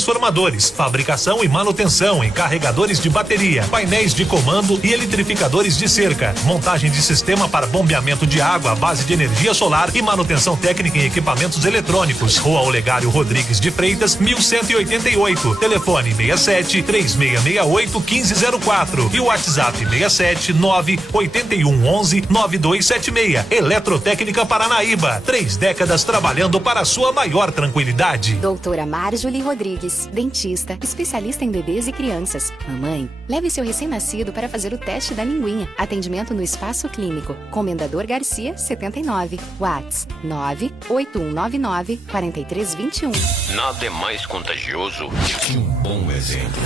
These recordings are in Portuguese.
transformadores, fabricação e manutenção em carregadores de bateria, painéis de comando e eletrificadores de cerca, montagem de sistema para bombeamento de água à base de energia solar e manutenção técnica em equipamentos eletrônicos. Rua Olegário Rodrigues de Freitas, 1188. Telefone 67 3668 1504 e o WhatsApp 67 981 11 9276. Eletrotécnica Paranaíba. 3 décadas trabalhando para a sua maior tranquilidade. Doutora Marjolie Rodrigues, dentista, especialista em bebês e crianças. Mamãe, leve seu recém-nascido para fazer o teste da linguinha. Atendimento no Espaço Clínico. Comendador Garcia, 79. WhatsApp 98199 4321. Nada é mais contagioso que um bom exemplo.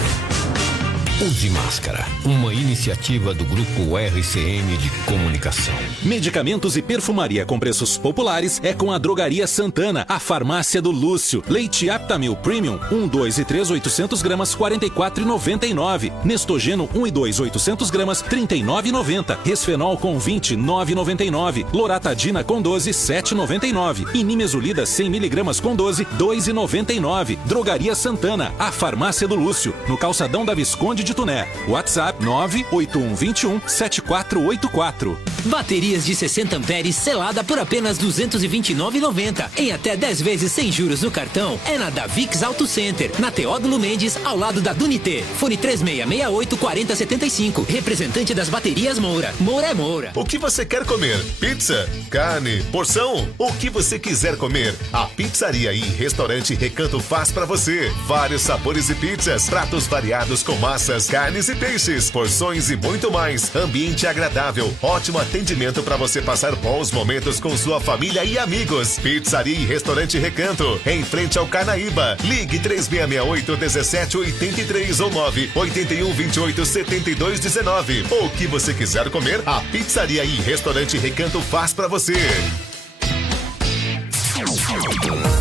Use máscara, uma iniciativa do Grupo RCM de Comunicação. Medicamentos e perfumaria com preços populares é com a Drogaria Santana, a farmácia do Lúcio. Leite Aptamil Premium, 1, 2 e 3, 800 gramas, R$ 44,99. Nestogeno, 1 e 2, 800 gramas, R$ 39,90. Resfenol com 20, R$ 9,99. Loratadina com 12, R$ 7,99. E Nimesulida 100 miligramas com 12, R$ 2,99. Drogaria Santana, a farmácia do Lúcio, no calçadão da Visconde de Tuné. WhatsApp 98121 7484. Baterias de 60 amperes selada por apenas R$ 229,90. Em até 10 vezes sem juros no cartão. É na Davix Auto Center, na Teódulo Mendes, ao lado da Dunité. Fone 3668 4075. Representante das baterias Moura. Moura é Moura. O que você quer comer? Pizza? Carne? Porção? O que você quiser comer? A Pizzaria e Restaurante Recanto faz pra você. Vários sabores e pizzas, pratos variados com massas, carnes e peixes, porções e muito mais. Ambiente agradável, ótimo atendimento para você passar bons momentos com sua família e amigos. Pizzaria e Restaurante Recanto, em frente ao Carnaíba. Ligue 3668-1783 ou 98128-7219. O que você quiser comer, a Pizzaria e Restaurante Recanto faz para você.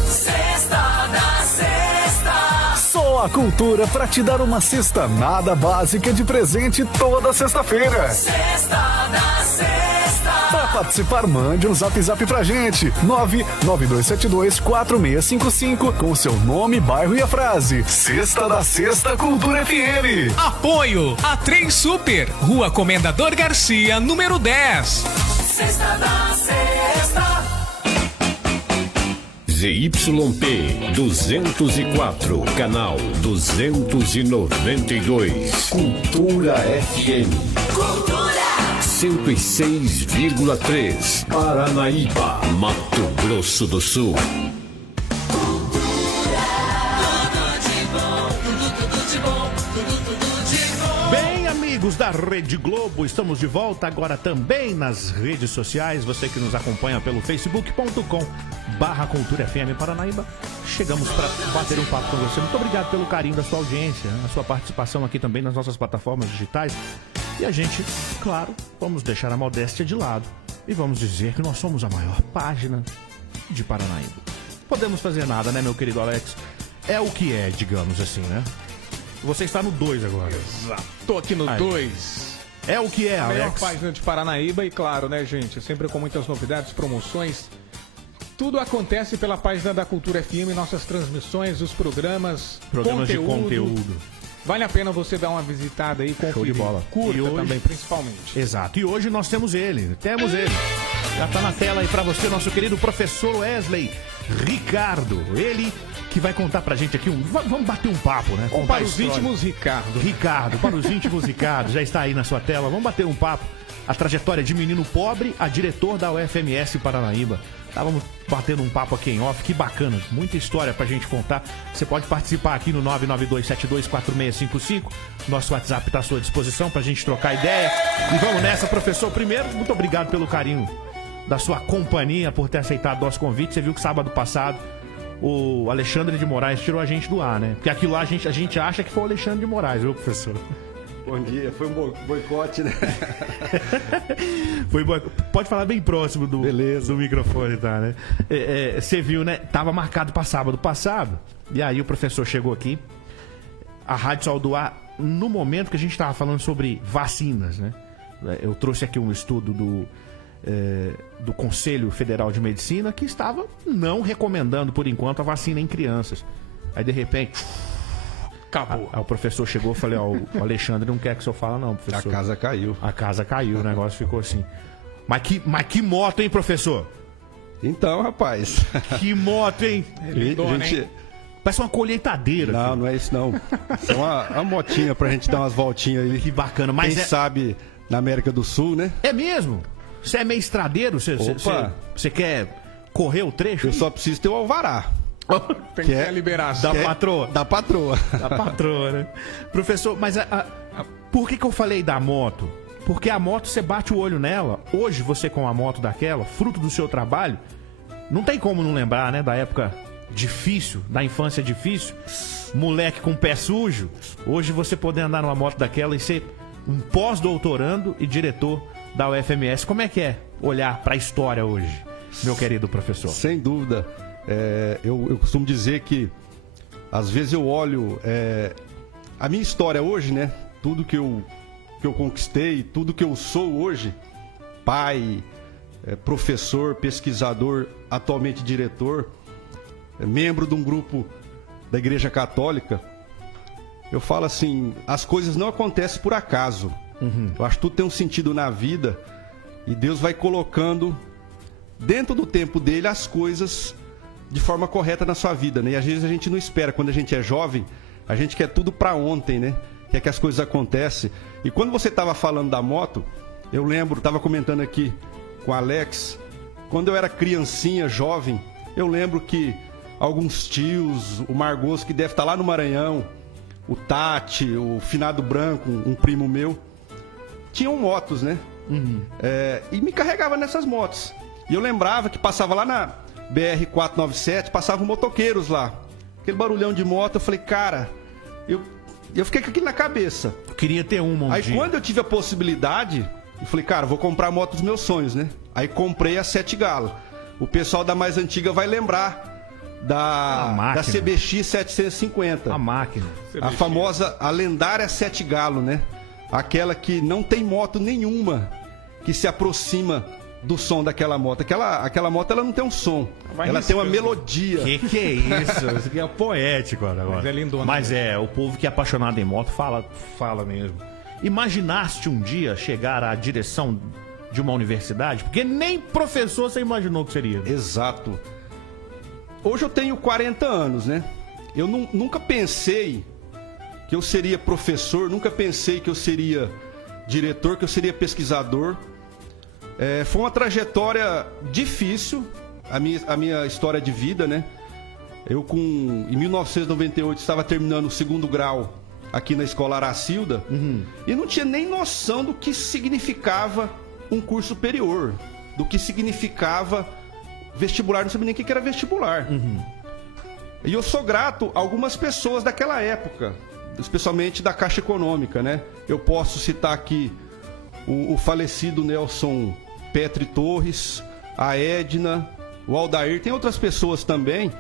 Sexta da Sexta. Só a cultura pra te dar uma cesta nada básica de presente toda sexta-feira. Sexta da Sexta. Pra participar, mande um zap pra gente. 992724655 com seu nome, bairro e a frase. Sexta da Sexta Cultura FM. Apoio a Trem Super, Rua Comendador Garcia, número 10. Sexta da Sexta. ZYP 204, canal 292. Cultura FM. Cultura 106,3. Paranaíba, Mato Grosso do Sul. Bem, amigos da Rede Globo, estamos de volta agora também nas redes sociais. Você que nos acompanha pelo facebook.com/Cultura FM Paranaíba. Chegamos para bater um papo com você. Muito obrigado pelo carinho da sua audiência, a sua participação aqui também nas nossas plataformas digitais. E a gente, claro, vamos deixar a modéstia de lado e vamos dizer que nós somos a maior página de Paranaíba. Podemos fazer nada, né, meu querido Alex? É o que é, digamos assim, né? Você está no 2 agora. Exato. Tô aqui no 2. É o que é, a Alex. melhor página de Paranaíba e claro, né, gente? Sempre com muitas novidades, promoções. Tudo acontece pela página da Cultura FM, nossas transmissões, os programas de conteúdo. Vale a pena você dar uma visitada aí, conferir. Show de bola. Curta hoje... também, principalmente. Exato. E hoje nós temos ele. Já tá na tela aí pra você, nosso querido professor Wesley Ricardo. Ele que vai contar pra gente aqui vamos bater um papo, né? Ou para os íntimos, Ricardo. Ricardo, para os íntimos, Ricardo. Já está aí na sua tela. Vamos bater um papo. A trajetória de menino pobre a diretor da UFMS Paranaíba. Estávamos batendo um papo aqui em off, que bacana, muita história pra gente contar. Você pode participar aqui no 992724655. Nosso WhatsApp tá à sua disposição pra gente trocar ideia. E vamos nessa, professor. Primeiro, muito obrigado pelo carinho da sua companhia, por ter aceitado o nosso convite. Você viu que sábado passado o Alexandre de Moraes tirou a gente do ar, né? Porque aquilo lá a gente acha que foi o Alexandre de Moraes, viu, professor? Bom dia, foi um boicote, né? Pode falar bem próximo do microfone, tá, né? Você viu, né? Tava marcado para sábado passado. E aí o professor chegou aqui. A rádio saiu do ar no momento que a gente tava falando sobre vacinas, né? Eu trouxe aqui um estudo do Conselho Federal de Medicina que estava não recomendando, por enquanto, a vacina em crianças. Aí, de repente, Acabou. Aí o professor chegou e falei, ó, o Alexandre não quer que o senhor fala não, professor. A casa caiu. A casa caiu, o negócio ficou assim. Mas que moto, hein, professor? Então, rapaz. Que moto, hein? Gente... Parece uma colheitadeira. Não, não é isso não. Isso é uma motinha pra gente dar umas voltinhas aí. Que bacana. Mas quem sabe na América do Sul, né? É mesmo? Você é meio estradeiro? Você quer correr o trecho? Eu só preciso ter o alvará. Tem que ter a liberação. Da patroa. Da patroa. Da patroa, né? Professor, mas por que eu falei da moto? Porque a moto, você bate o olho nela. Hoje, você com a moto daquela, fruto do seu trabalho, não tem como não lembrar, né? Da época difícil, da infância difícil. Moleque com pé sujo. Hoje, você poder andar numa moto daquela e ser um pós-doutorando e diretor da UFMS. Como é que é olhar para a história hoje, meu querido professor? Sem dúvida. Eu costumo dizer que, às vezes, eu olho a minha história hoje, né? Tudo que eu conquistei, tudo que eu sou hoje, pai, professor, pesquisador, atualmente diretor, membro de um grupo da Igreja Católica, eu falo assim, as coisas não acontecem por acaso. Eu acho que tudo tem um sentido na vida e Deus vai colocando dentro do tempo dele as coisas de forma correta na sua vida, né? E às vezes a gente não espera, quando a gente é jovem, a gente quer tudo pra ontem, né? Quer que as coisas acontecem. E quando você estava falando da moto, eu lembro, estava comentando aqui com o Alex, quando eu era criancinha, jovem, eu lembro que alguns tios, o Margos, que deve estar lá no Maranhão, o Tati, o Finado Branco, um primo meu, tinham motos, né? E me carregava nessas motos. E eu lembrava que passava lá na BR-497, passavam motoqueiros lá. Aquele barulhão de moto, eu falei, cara, eu fiquei com aquilo na cabeça. Eu queria ter uma Aí quando eu tive a possibilidade, eu falei, cara, vou comprar a moto dos meus sonhos, né? Aí comprei a 7 Galo. O pessoal da mais antiga vai lembrar da CBX 750. A máquina. A famosa, a lendária 7 Galo, né? Aquela que não tem moto nenhuma que se aproxima do som daquela moto. Aquela moto, ela não tem um som. Ela tem uma melodia. Que é isso? Isso aqui é poético agora. Mas é lindona. Mas o povo que é apaixonado em moto fala mesmo. Imaginaste um dia chegar à direção de uma universidade? Porque nem professor você imaginou que seria. Exato. Hoje eu tenho 40 anos, né? Eu nunca pensei que eu seria professor, nunca pensei que eu seria diretor, que eu seria pesquisador. Foi uma trajetória difícil, a minha história de vida, né? Eu, em 1998, estava terminando o 2º grau aqui na Escola Aracilda e não tinha nem noção do que significava um curso superior, do que significava vestibular, não sabia nem o que era vestibular. E eu sou grato a algumas pessoas daquela época, especialmente da Caixa Econômica, né? Eu posso citar aqui o falecido Nelson Petri Torres, a Edna, o Aldair, tem outras pessoas também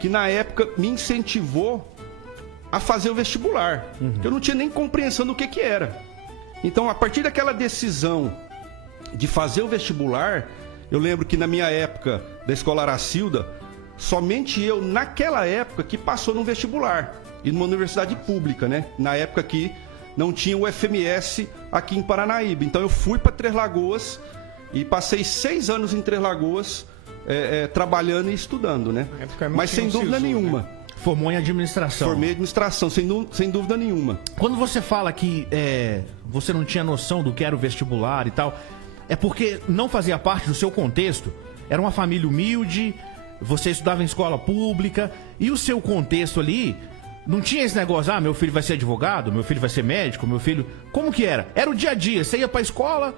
que na época me incentivou a fazer o vestibular. Eu não tinha nem compreensão do que era. Então, a partir daquela decisão de fazer o vestibular, eu lembro que na minha época da Escola Aracilda, somente eu, naquela época, que passou no vestibular. E numa universidade pública, né? Na época que não tinha o FMS aqui em Paranaíba. Então eu fui para Três Lagoas e passei 6 anos em Três Lagoas trabalhando e estudando, né? Mas sem dúvida nenhuma. Né? Formou em administração. Formei em administração, sem dúvida nenhuma. Quando você fala que você não tinha noção do que era o vestibular e tal, é porque não fazia parte do seu contexto. Era uma família humilde, você estudava em escola pública, e o seu contexto ali não tinha esse negócio, meu filho vai ser advogado, meu filho vai ser médico, meu filho... Como que era? Era o dia a dia, você ia pra escola,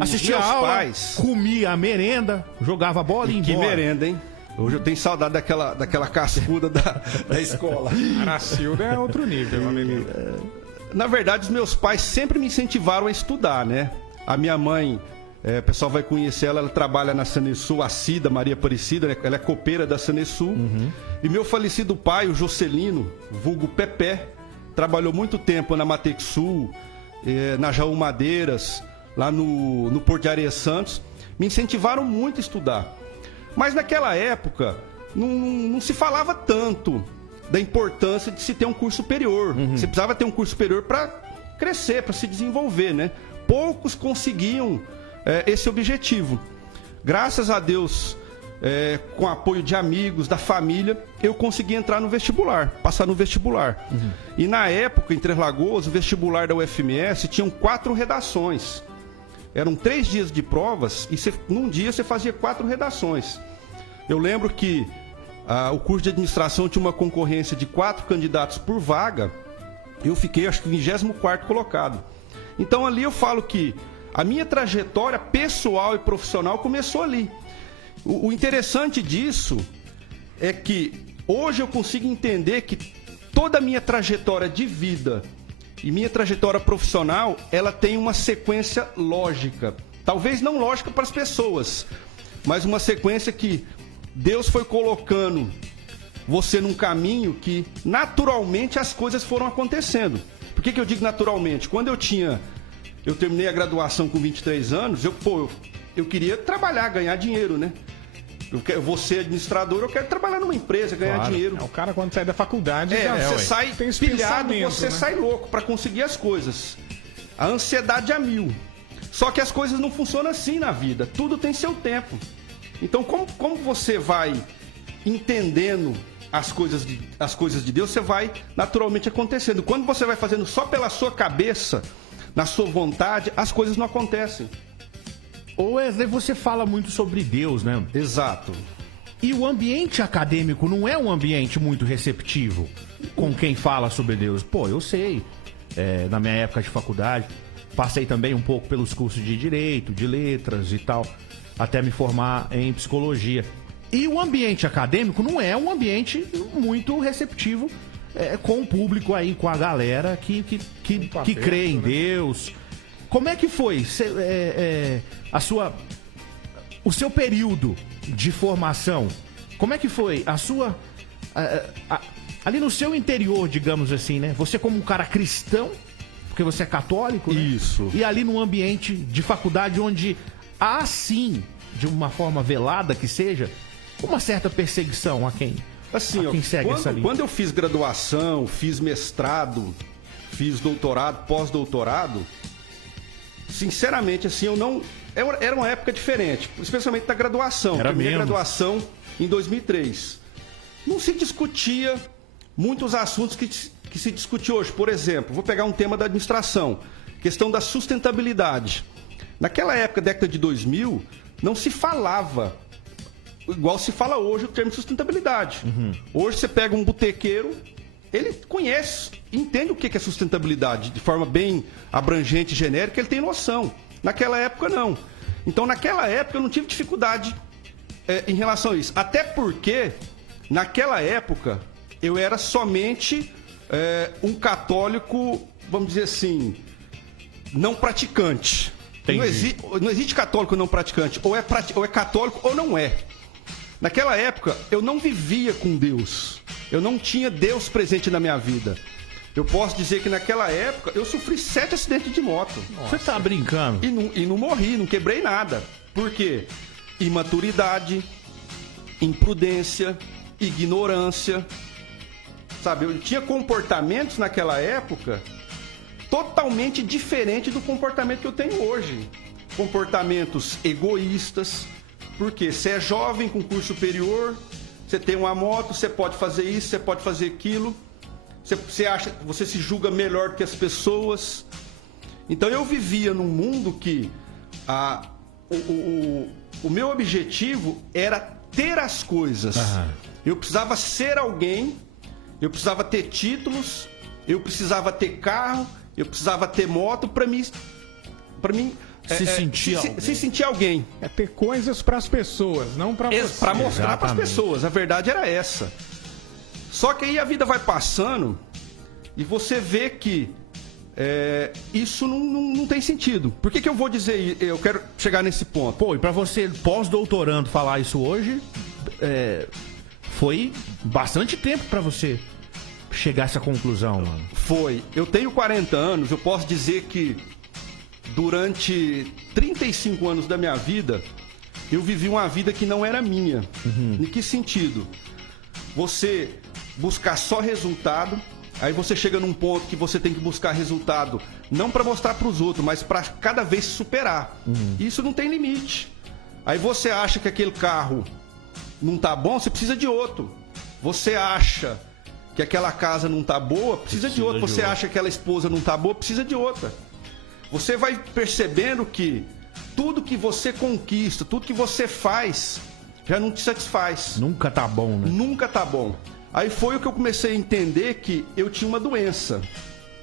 assistia a aula, pais comia a merenda, jogava bola e ia embora. Que merenda, hein? Hoje eu tenho saudade daquela cascuda da escola. Aracilda é outro nível, meu amigo. Na verdade, os meus pais sempre me incentivaram a estudar, né? A minha mãe, o pessoal vai conhecer ela trabalha na Sanesul, a Cida, Maria Aparecida, ela é copeira da Sanesul. E meu falecido pai, o Jocelino, vulgo Pepé, trabalhou muito tempo na Matexul, na Jaú Madeiras, lá no Porto de Areia Santos. Me incentivaram muito a estudar. Mas naquela época, não se falava tanto da importância de se ter um curso superior. Você precisava ter um curso superior para crescer, para se desenvolver, né? Poucos conseguiam esse objetivo. Graças a Deus, com o apoio de amigos, da família, eu consegui entrar no vestibular, passar no vestibular. E na época, em Três Lagoas, o vestibular da UFMS tinham 4 redações. Eram 3 dias de provas e num dia você fazia 4 redações. Eu lembro que o curso de administração tinha uma concorrência de 4 candidatos por vaga. Eu fiquei, acho que, 24º colocado. Então ali eu falo que a minha trajetória pessoal e profissional começou ali. O interessante disso é que hoje eu consigo entender que toda a minha trajetória de vida e minha trajetória profissional, ela tem uma sequência lógica. Talvez não lógica para as pessoas, mas uma sequência que Deus foi colocando você num caminho que naturalmente as coisas foram acontecendo. Por que eu digo naturalmente? Quando eu terminei a graduação com 23 anos, eu queria trabalhar, ganhar dinheiro, né? Eu vou ser administrador, eu quero trabalhar numa empresa, ganhar dinheiro. O cara, quando sai da faculdade, você sai pilhado, você né? sai louco para conseguir as coisas. A ansiedade a 1000. Só que as coisas não funcionam assim na vida. Tudo tem seu tempo. Então, como você vai entendendo as coisas de Deus, você vai naturalmente acontecendo. Quando você vai fazendo só pela sua cabeça, na sua vontade, as coisas não acontecem. Ô Wesley, você fala muito sobre Deus, né? Exato. E o ambiente acadêmico não é um ambiente muito receptivo com quem fala sobre Deus. Pô, eu sei, na minha época de faculdade, passei também um pouco pelos cursos de Direito, de Letras e tal, até me formar em Psicologia. E o ambiente acadêmico não é um ambiente muito receptivo com o público aí, com a galera que crê em Deus. Como é que foi o seu período de formação? Como é que foi a sua... ali no seu interior, digamos assim, né? Você como um cara cristão, porque você é católico, né? Isso. E ali num ambiente de faculdade onde há, sim, de uma forma velada que seja, uma certa perseguição a quem segue essa linha. Quando eu fiz graduação, fiz mestrado, fiz doutorado, pós-doutorado, sinceramente, assim, eu não... Era uma época diferente, especialmente da graduação. Era minha mesmo. Graduação em 2003. Não se discutia muitos assuntos que se discute hoje. Por exemplo, vou pegar um tema da administração, questão da sustentabilidade. Naquela época, década de 2000, não se falava igual se fala hoje o termo sustentabilidade. Hoje você pega um botequeiro, ele conhece, entende o que é sustentabilidade de forma bem abrangente e genérica, ele tem noção. Naquela época, não. Então, naquela época, eu não tive dificuldade em relação a isso. Até porque, naquela época, eu era somente um católico, vamos dizer assim, não praticante. Não existe católico não praticante. Ou é católico ou não é. Naquela época, eu não vivia com Deus. Eu não tinha Deus presente na minha vida. Eu posso dizer que naquela época, eu sofri 7 acidentes de moto. Nossa. Você tá brincando? E não morri, não quebrei nada. Por quê? Imaturidade, imprudência, ignorância. Sabe, eu tinha comportamentos naquela época totalmente diferentes do comportamento que eu tenho hoje. Comportamentos egoístas. Porque você é jovem com curso superior, você tem uma moto, você pode fazer isso, você pode fazer aquilo. Você se julga melhor do que as pessoas. Então eu vivia num mundo que o meu objetivo era ter as coisas. Eu precisava ser alguém, eu precisava ter títulos, eu precisava ter carro, eu precisava ter moto para mim se sentir alguém. É ter coisas para as pessoas, não para você. Para mostrar para as pessoas. A verdade era essa. Só que aí a vida vai passando e você vê que isso não tem sentido. Por que eu vou dizer? Eu quero chegar nesse ponto. Pô, e para você, pós-doutorando, falar isso hoje, foi bastante tempo para você chegar a essa conclusão, mano. Foi. Eu tenho 40 anos, eu posso dizer que durante 35 anos da minha vida, eu vivi uma vida que não era minha. Em que sentido? Você buscar só resultado. Aí você chega num ponto que você tem que buscar resultado não para mostrar para os outros, mas para cada vez se superar. Isso não tem limite. Aí você acha que aquele carro não tá bom, você precisa de outro. Você acha que aquela casa não tá boa, precisa de outra. Você acha que aquela esposa não tá boa, precisa de outra. Você vai percebendo que tudo que você conquista, tudo que você faz, já não te satisfaz. Nunca tá bom, né? Nunca tá bom. Aí foi o que eu comecei a entender que eu tinha uma doença,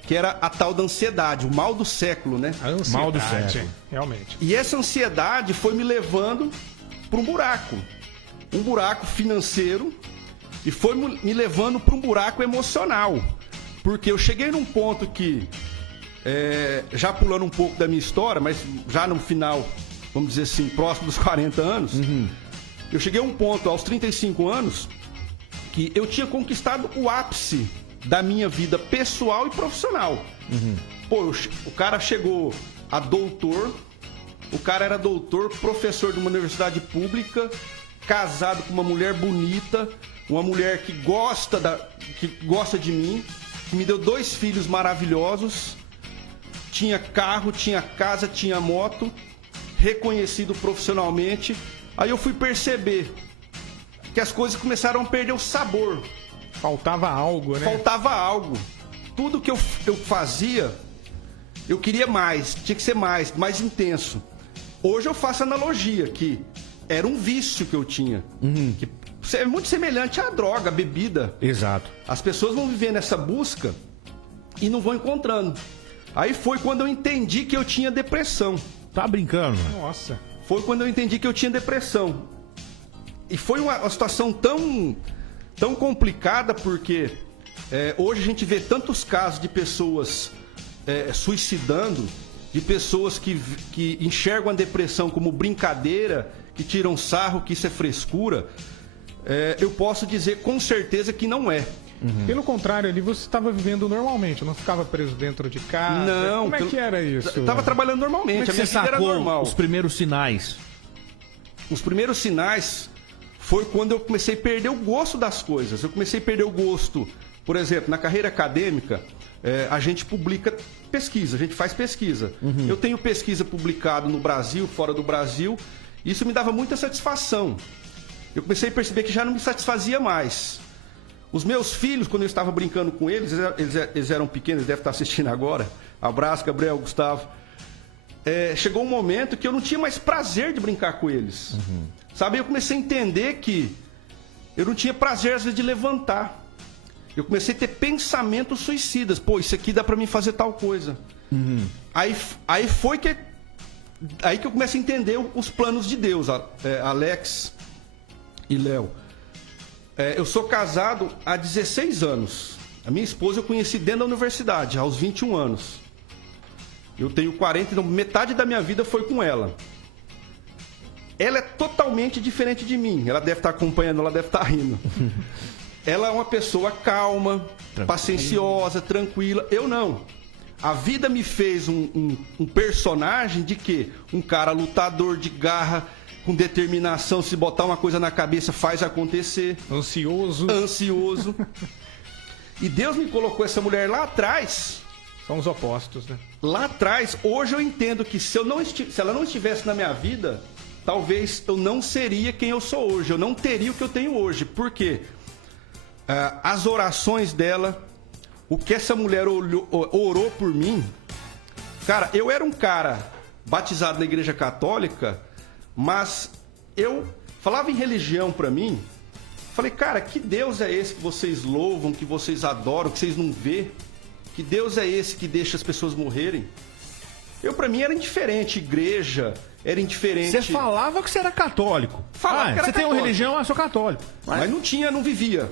que era a tal da ansiedade, o mal do século, né? A ansiedade, mal do século. Realmente. E essa ansiedade foi me levando para um buraco financeiro, e foi me levando para um buraco emocional, porque eu cheguei num ponto que, já pulando um pouco da minha história, mas já no final, vamos dizer assim, próximo dos 40 anos, eu cheguei a um ponto aos 35 anos que eu tinha conquistado o ápice da minha vida pessoal e profissional. Pô, o cara chegou a doutor, o cara era doutor, professor de uma universidade pública, casado com uma mulher bonita, uma mulher que gosta de mim, que me deu 2 filhos maravilhosos, tinha carro, tinha casa, tinha moto, reconhecido profissionalmente. Aí eu fui perceber que as coisas começaram a perder o sabor. Faltava algo, né? Faltava algo. Tudo que eu fazia, eu queria mais, tinha que ser mais intenso. Hoje eu faço analogia, que era um vício que eu tinha. Que é muito semelhante à droga, à bebida. Exato. As pessoas vão viver nessa busca e não vão encontrando. Aí foi quando eu entendi que eu tinha depressão. Tá brincando? Nossa. Foi quando eu entendi que eu tinha depressão. E foi uma situação tão complicada, porque hoje a gente vê tantos casos de pessoas suicidando, de pessoas que enxergam a depressão como brincadeira, que tiram sarro, que isso é frescura. Eu posso dizer com certeza que não é. Pelo contrário, ali você estava vivendo normalmente, não ficava preso dentro de casa. Não. Como é que era isso? Eu estava trabalhando normalmente, Como é que a minha você vida era sacou normal. os primeiros sinais? Os primeiros sinais foi quando eu comecei a perder o gosto das coisas. Eu comecei a perder o gosto, por exemplo, na carreira acadêmica, a gente publica pesquisa, a gente faz pesquisa. Eu tenho pesquisa publicada no Brasil, fora do Brasil, e isso me dava muita satisfação. Eu comecei a perceber que já não me satisfazia mais. Os meus filhos, quando eu estava brincando com eles, eles eram pequenos, eles devem estar assistindo agora. Abraço, Gabriel, Gustavo. Chegou um momento que eu não tinha mais prazer de brincar com eles. Sabe, eu comecei a entender que eu não tinha prazer, às vezes, de levantar. Eu comecei a ter pensamentos suicidas. Pô, isso aqui dá pra mim fazer tal coisa. Aí foi que eu comecei a entender os planos de Deus, Alex e Léo. Eu sou casado há 16 anos. A minha esposa eu conheci dentro da universidade, aos 21 anos. Eu tenho 40, então metade da minha vida foi com ela. Ela é totalmente diferente de mim. Ela deve estar acompanhando, ela deve estar rindo. Ela é uma pessoa calma, pacienciosa, tranquila. Eu não. A vida me fez um personagem de quê? Um cara lutador, de garra, com determinação. Se botar uma coisa na cabeça, faz acontecer. Ansioso. E Deus me colocou essa mulher lá atrás. São os opostos, né? Lá atrás, hoje eu entendo que se ela não estivesse na minha vida, talvez eu não seria quem eu sou hoje. Eu não teria o que eu tenho hoje. Por quê? As orações dela, o que essa mulher orou por mim. Cara, eu era um cara batizado na igreja católica, mas eu falava em religião pra mim. Falei, cara, que Deus é esse que vocês louvam, que vocês adoram, que vocês não vê? Que Deus é esse que deixa as pessoas morrerem? Pra mim era indiferente, igreja, era indiferente. Você falava que você era católico. Falava que era você católico. tem uma religião, eu sou católico. Mas não vivia.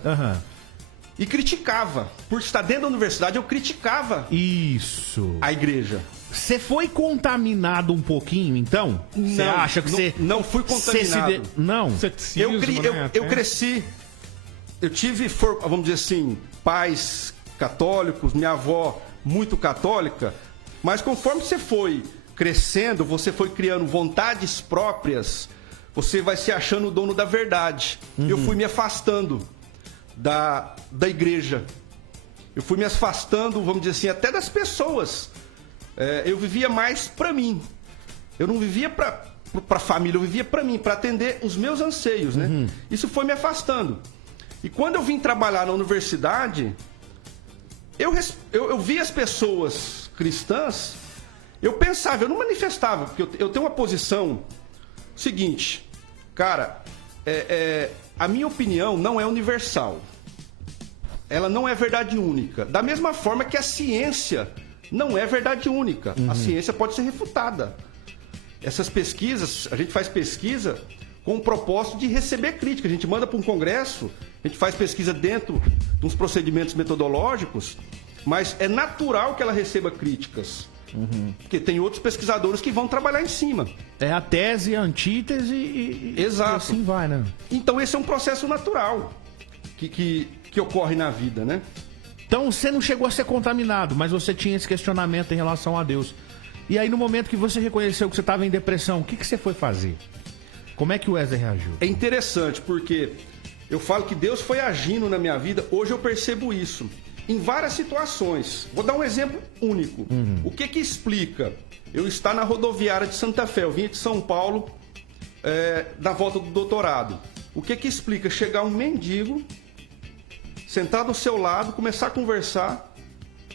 E criticava. Por estar dentro da universidade, eu criticava. Isso. A igreja. Você foi contaminado um pouquinho, então? Você acha que você... Não fui contaminado. Não. Eu cresci... Eu tive, vamos dizer assim, pais católicos, minha avó muito católica, mas conforme você foi crescendo, você foi criando vontades próprias, você vai se achando o dono da verdade. Eu fui me afastando. da igreja. Eu fui me afastando, vamos dizer assim, até das pessoas. Eu vivia mais para mim. Eu não vivia para a família, eu vivia para mim, para atender os meus anseios, né? Isso foi me afastando. E quando eu vim trabalhar na universidade, eu vi as pessoas cristãs, eu pensava, eu não manifestava, porque eu tenho uma posição seguinte, cara, a minha opinião não é universal. Ela não é verdade única. Da mesma forma que a ciência não é verdade única. A ciência pode ser refutada. Essas pesquisas, a gente faz pesquisa com o propósito de receber crítica. A gente manda para um congresso, a gente faz pesquisa dentro de uns procedimentos metodológicos, mas é natural que ela receba críticas. Porque tem outros pesquisadores que vão trabalhar em cima. É a tese, a antítese Exato. E assim vai, né? Então esse é um processo natural que ocorre na vida, né? Então você não chegou a ser contaminado, mas você tinha esse questionamento em relação a Deus. E aí no momento que você reconheceu que você estava em depressão, o que você foi fazer? Como é que o Wesley reagiu? É interessante porque eu falo que Deus foi agindo na minha vida, hoje eu percebo isso. Em várias situações. Vou dar um exemplo único. O que explica eu estar na rodoviária de Santa Fé? Eu vim de São Paulo na volta do doutorado. O que explica chegar um mendigo, sentar do seu lado, começar a conversar.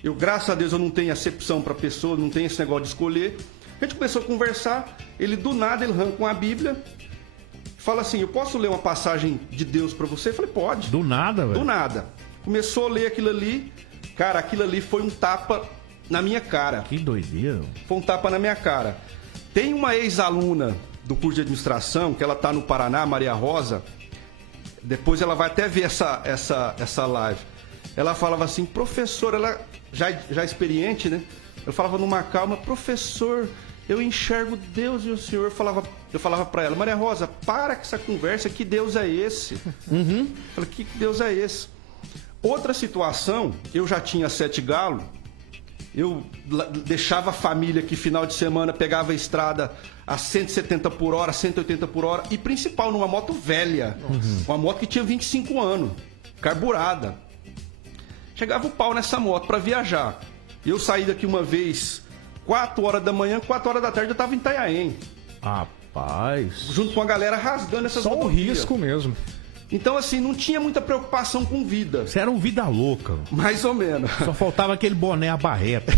Eu, graças a Deus, eu não tenho acepção para pessoa, não tenho esse negócio de escolher. A gente começou a conversar, ele do nada, ele arranca uma Bíblia, fala assim, eu posso ler uma passagem de Deus para você? Eu falei, pode. Do nada, velho? Do nada. Começou a ler aquilo ali, cara, aquilo ali foi um tapa na minha cara. Que doideira. Foi um tapa na minha cara. Tem uma ex-aluna do curso de administração, que ela tá no Paraná, Maria Rosa, depois ela vai até ver essa live. Ela falava assim, professor, ela já experiente, né? Eu falava numa calma, professor, eu enxergo Deus e o Senhor. Eu falava pra ela, Maria Rosa, para com essa conversa, que Deus é esse? Eu falei, que Deus é esse? Outra situação, eu já tinha 7 galos, eu deixava a família que final de semana pegava a estrada a 170 por hora, 180 por hora, e principal, numa moto velha, uma moto que tinha 25 anos, carburada. Chegava o pau nessa moto para viajar. Eu saí daqui uma vez, 4 horas da manhã, 4 horas da tarde eu tava em Itanhaém. Rapaz. Junto com a galera rasgando essas Só o risco mesmo. Então, assim, não tinha muita preocupação com vida. Você era um vida louca. Mais ou menos. Só faltava aquele boné, a barreta.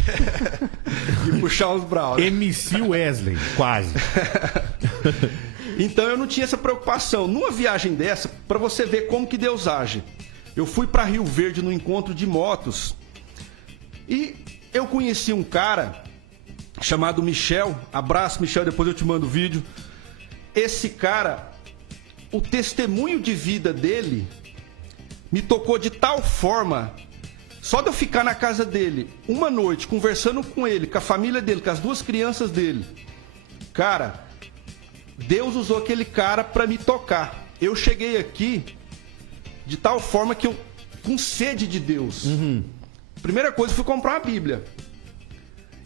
E puxar os braços. MC Wesley, quase. Então eu não tinha essa preocupação. Numa viagem dessa, pra você ver como que Deus age. Eu fui pra Rio Verde no encontro de motos. E eu conheci um cara chamado Michel. Abraço, Michel, depois eu te mando o vídeo. Esse cara, o testemunho de vida dele me tocou de tal forma, só de eu ficar na casa dele uma noite, conversando com ele, com a família dele, com as 2 crianças dele. Cara, Deus usou aquele cara pra me tocar. Eu cheguei aqui de tal forma que eu, com sede de Deus. Primeira coisa, fui comprar uma Bíblia.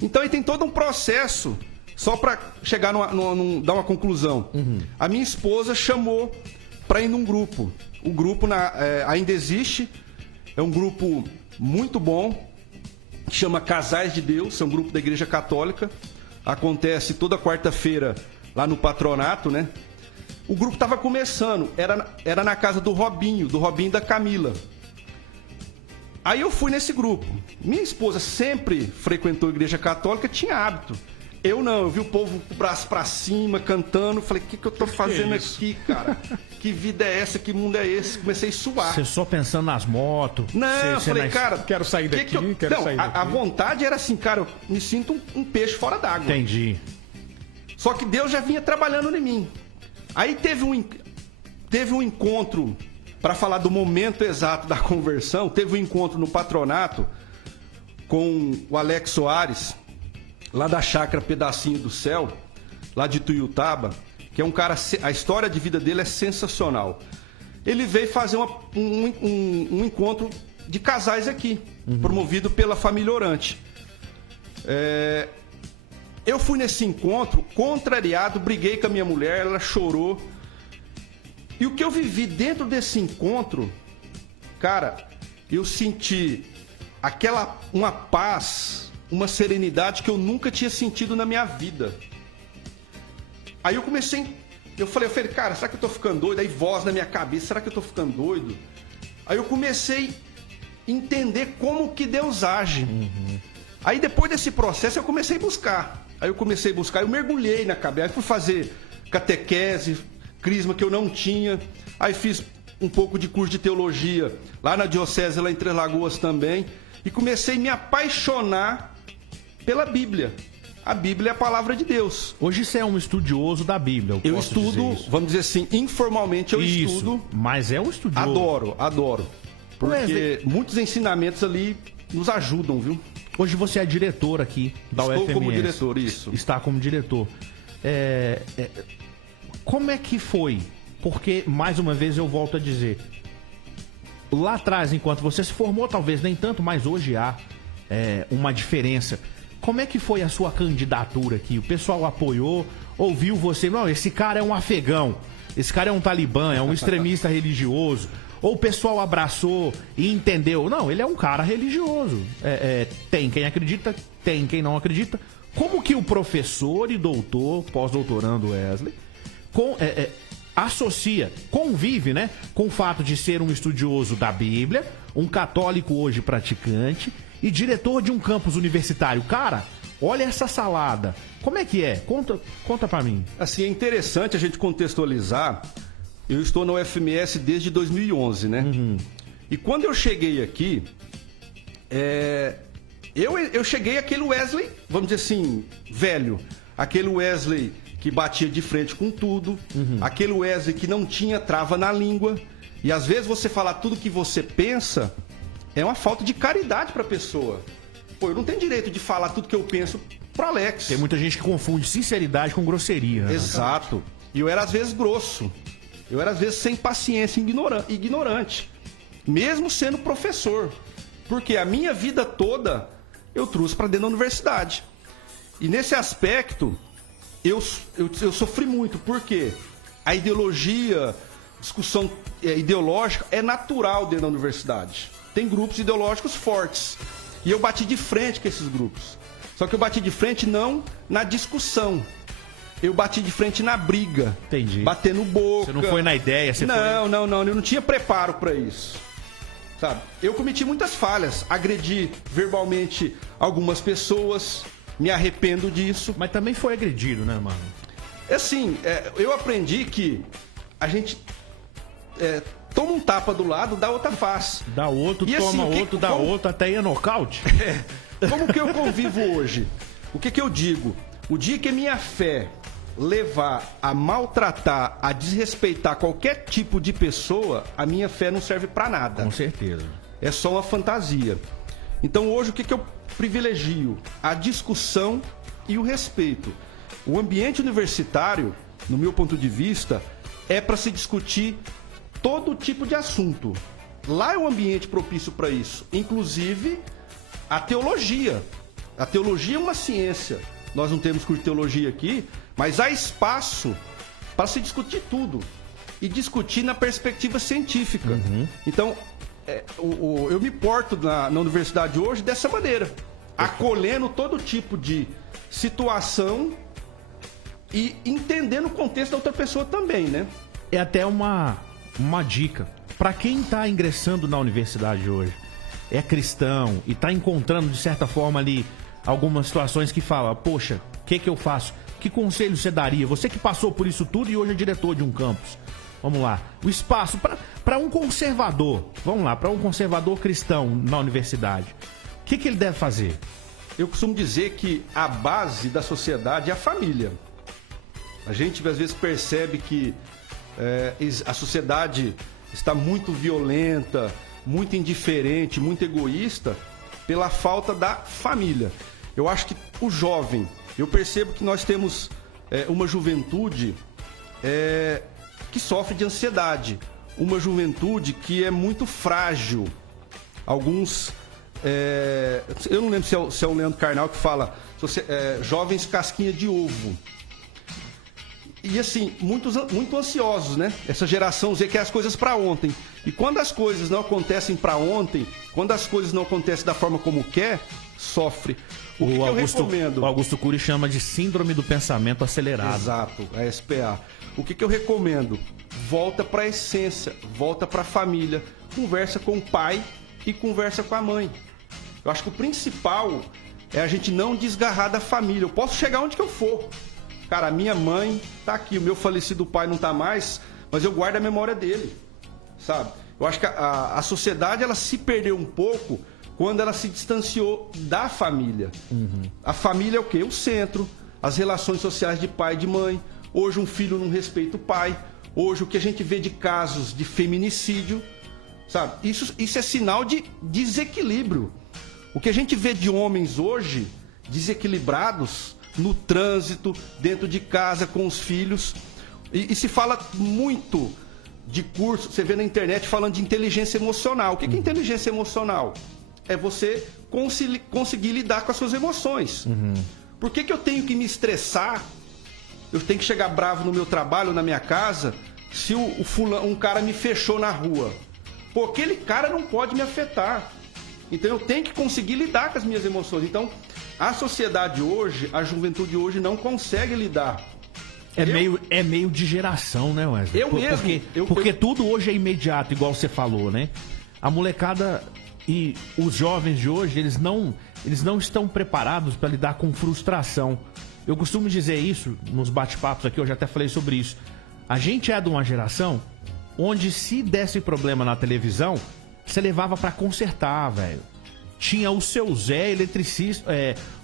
Então aí tem todo um processo, só pra chegar dar uma conclusão. A minha esposa chamou pra ir num grupo. O grupo ainda existe, é um grupo muito bom, que chama Casais de Deus, é um grupo da Igreja Católica. Acontece toda quarta-feira lá no patronato, né? O grupo estava começando, era na casa do Robinho e da Camila. Aí eu fui nesse grupo. Minha esposa sempre frequentou a Igreja Católica, tinha hábito. Eu não, eu vi o povo com o braço pra cima, cantando. Falei, o que eu tô fazendo aqui, cara? Que vida é essa? Que mundo é esse? Comecei a suar. Você só pensando nas motos. Não, eu falei, cara... Quero sair daqui, quero sair daqui. A vontade era assim, cara, eu me sinto um peixe fora d'água. Entendi. Só que Deus já vinha trabalhando em mim. Aí teve um encontro, para falar do momento exato da conversão, teve um encontro no patronato com o Alex Soares, lá da chácara Pedacinho do Céu, lá de Tuiutaba, que é um cara, a história de vida dele é sensacional. Ele veio fazer um encontro de casais aqui, promovido pela Família Orante. Eu fui nesse encontro, contrariado, briguei com a minha mulher, ela chorou. E o que eu vivi dentro desse encontro cara, eu senti uma paz, uma serenidade que eu nunca tinha sentido na minha vida. Aí eu falei, cara, será que eu tô ficando doido? Aí voz na minha cabeça, será que eu tô ficando doido? Aí eu comecei a entender como que Deus age. Aí depois desse processo eu comecei a buscar. Eu mergulhei na cabeça, aí fui fazer catequese, crisma que eu não tinha. Aí fiz um pouco de curso de teologia lá na diocese, lá em Três Lagoas também. E comecei a me apaixonar pela Bíblia. A Bíblia é a palavra de Deus. Hoje você é um estudioso da Bíblia. Eu estudo, vamos dizer assim, informalmente eu estudo. Mas é um estudioso. Adoro. Porque muitos ensinamentos ali nos ajudam, viu? Hoje você é diretor aqui da UFMS. Estou como diretor, isso. Está como diretor. Como é que foi? Porque, mais uma vez, eu volto a dizer... Lá atrás, enquanto você se formou, talvez nem tanto, mas hoje há uma diferença. Como é que foi a sua candidatura aqui? O pessoal apoiou, ouviu você... Não, esse cara é um afegão, esse cara é um talibã, é um extremista religioso. Ou o pessoal abraçou e entendeu... Não, ele é um cara religioso. Tem quem acredita, tem quem não acredita. Como que o professor e doutor, pós-doutorando Wesley... associa, convive, né, com o fato de ser um estudioso da Bíblia, um católico hoje praticante e diretor de um campus universitário. Cara, olha essa salada. Como é que é? Conta pra mim. Assim, é interessante a gente contextualizar. Eu estou na UFMS desde 2011, né? E quando eu cheguei aqui, eu cheguei aquele Wesley, vamos dizer assim, velho. Aquele Wesley que batia de frente com tudo, aquele Wesley que não tinha trava na língua, e às vezes você falar tudo que você pensa é uma falta de caridade pra pessoa. Pô, eu não tenho direito de falar tudo que eu penso pro Alex. Tem muita gente que confunde sinceridade com grosseria. Né? Exato. E eu era às vezes grosso, eu era às vezes sem paciência, ignorante, mesmo sendo professor, porque a minha vida toda eu trouxe pra dentro da universidade. E nesse aspecto eu sofri muito, porque a ideologia, discussão ideológica é natural dentro da universidade. Tem grupos ideológicos fortes. E eu bati de frente com esses grupos. Só que eu bati de frente não na discussão. Eu bati de frente na briga. Entendi. Batendo boca. Você não foi na ideia? Não. Eu não tinha preparo para isso. Sabe? Eu cometi muitas falhas. Agredi verbalmente algumas pessoas. Me arrependo disso. Mas também foi agredido, né, mano? Assim, eu aprendi que a gente toma um tapa do lado, dá outra face. Dá outro, e toma assim, outro, dá outro, até ir a nocaute. Como que eu convivo hoje? O que eu digo? O dia que a minha fé levar a maltratar, a desrespeitar qualquer tipo de pessoa, a minha fé não serve pra nada. Com certeza. É só uma fantasia. Então hoje o que eu privilegio? A discussão e o respeito. O ambiente universitário, no meu ponto de vista, é para se discutir todo tipo de assunto. Lá é um ambiente propício para isso. Inclusive a teologia. A teologia é uma ciência. Nós não temos curso de teologia aqui, mas há espaço para se discutir tudo. E discutir na perspectiva científica. Então, eu me porto na universidade hoje dessa maneira, acolhendo todo tipo de situação e entendendo o contexto da outra pessoa também, né? É até uma dica para quem está ingressando na universidade hoje, é cristão e está encontrando de certa forma ali algumas situações que fala, poxa, o que eu faço? Que conselho você daria? Você que passou por isso tudo e hoje é diretor de um campus. Vamos lá, o espaço para um conservador, vamos lá, para um conservador cristão na universidade, o que ele deve fazer? Eu costumo dizer que a base da sociedade é a família. A gente às vezes percebe que a sociedade está muito violenta, muito indiferente, muito egoísta pela falta da família. Eu acho que o jovem, eu percebo que nós temos uma juventude que sofre de ansiedade, uma juventude que é muito frágil. Alguns, eu não lembro se é o Leandro Carnal que fala, jovens casquinha de ovo. E assim, muito ansiosos, né? Essa geração Z quer as coisas para ontem. E quando as coisas não acontecem para ontem, quando as coisas não acontecem da forma como quer, sofre. O que eu recomendo? O Augusto Cury chama de síndrome do pensamento acelerado. Exato, a SPA. O que eu recomendo? Volta para a essência, volta para a família, conversa com o pai e conversa com a mãe. Eu acho que o principal é a gente não desgarrar da família. Eu posso chegar onde que eu for. Cara, a minha mãe tá aqui, o meu falecido pai não tá mais, mas eu guardo a memória dele, sabe? Eu acho que a sociedade, ela se perdeu um pouco quando ela se distanciou da família. A família é o quê? O centro, as relações sociais de pai e de mãe. Hoje um filho não respeita o pai. Hoje o que a gente vê de casos de feminicídio, sabe? Isso é sinal de desequilíbrio. O que a gente vê de homens hoje desequilibrados no trânsito, dentro de casa, com os filhos. E se fala muito de curso, você vê na internet falando de inteligência emocional. O que é inteligência emocional? É você conseguir lidar com as suas emoções. Por que eu tenho que me estressar? Eu tenho que chegar bravo no meu trabalho, na minha casa, se um cara me fechou na rua. Pô, aquele cara não pode me afetar. Então eu tenho que conseguir lidar com as minhas emoções. Então, a sociedade hoje, a juventude hoje não consegue lidar. É meio de geração, né, Wesley? Porque tudo hoje é imediato, igual você falou, né? A molecada e os jovens de hoje, eles não estão preparados para lidar com frustração. Eu costumo dizer isso nos bate-papos aqui, eu já até falei sobre isso. A gente é de uma geração onde, se desse problema na televisão, você levava pra consertar, velho. Tinha o seu Zé eletricista,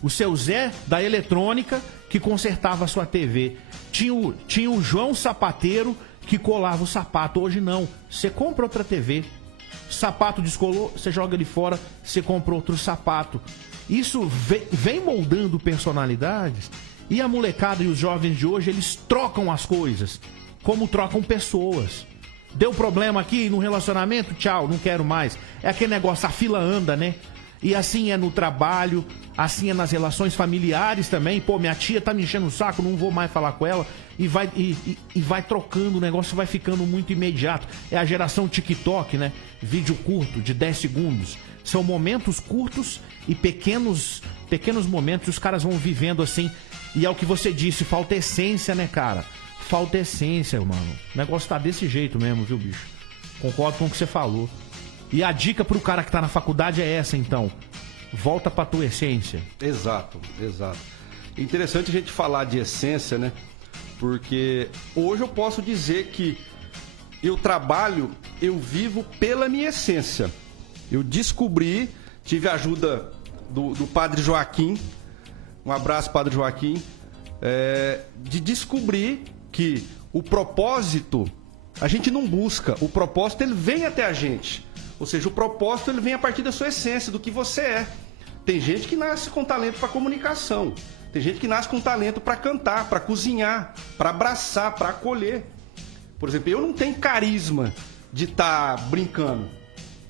o seu Zé da eletrônica que consertava a sua TV. Tinha o João sapateiro que colava o sapato. Hoje não. Você compra outra TV. Sapato descolou, você joga ele fora, você compra outro sapato. Isso vem moldando personalidades. E a molecada e os jovens de hoje, eles trocam as coisas como trocam pessoas. Deu problema aqui no relacionamento? Tchau, não quero mais. É aquele negócio, a fila anda, né? E assim é no trabalho, assim é nas relações familiares também. Pô, minha tia tá me enchendo o saco, não vou mais falar com ela. E vai trocando, o negócio vai ficando muito imediato. É a geração TikTok, né? Vídeo curto, de 10 segundos. São momentos curtos e pequenos momentos. Os caras vão vivendo assim. E é o que você disse, falta essência, né, cara? Falta essência, mano. O negócio tá desse jeito mesmo, viu, bicho? Concordo com o que você falou. E a dica pro cara que tá na faculdade é essa, então. Volta pra tua essência. Exato. Interessante a gente falar de essência, né? Porque hoje eu posso dizer que eu trabalho, eu vivo pela minha essência. Eu descobri, tive a ajuda do Padre Joaquim, um abraço, Padre Joaquim, de descobrir que o propósito, a gente não busca, o propósito ele vem até a gente. Ou seja, o propósito ele vem a partir da sua essência, do que você é. Tem gente que nasce com talento para comunicação, tem gente que nasce com talento para cantar, para cozinhar, para abraçar, para acolher. Por exemplo, eu não tenho carisma de estar brincando.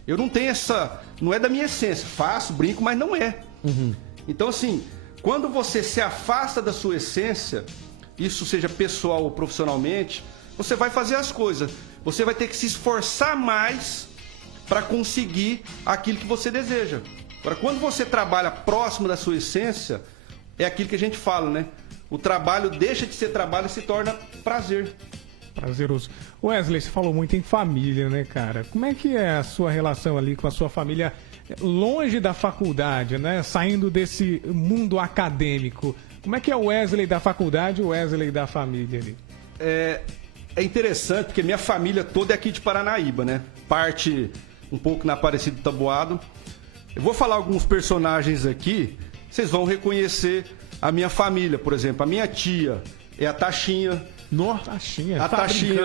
Eu não tenho não é da minha essência. Faço, brinco, mas não é. Então, assim, quando você se afasta da sua essência, isso seja pessoal ou profissionalmente, você vai fazer as coisas. Você vai ter que se esforçar mais para conseguir aquilo que você deseja. Agora, quando você trabalha próximo da sua essência, é aquilo que a gente fala, né? O trabalho deixa de ser trabalho e se torna prazer. Prazeroso. Wesley, você falou muito em família, né, cara? Como é que é a sua relação ali com a sua família longe da faculdade, né? Saindo desse mundo acadêmico. Como é que é o Wesley da faculdade e o Wesley da família ali? É interessante, porque minha família toda é aqui de Paranaíba, né? Parte um pouco na Aparecida do Taboado. Eu vou falar alguns personagens aqui, vocês vão reconhecer a minha família. Por exemplo, a minha tia é a Taxinha. Taxinha. A Taxinha,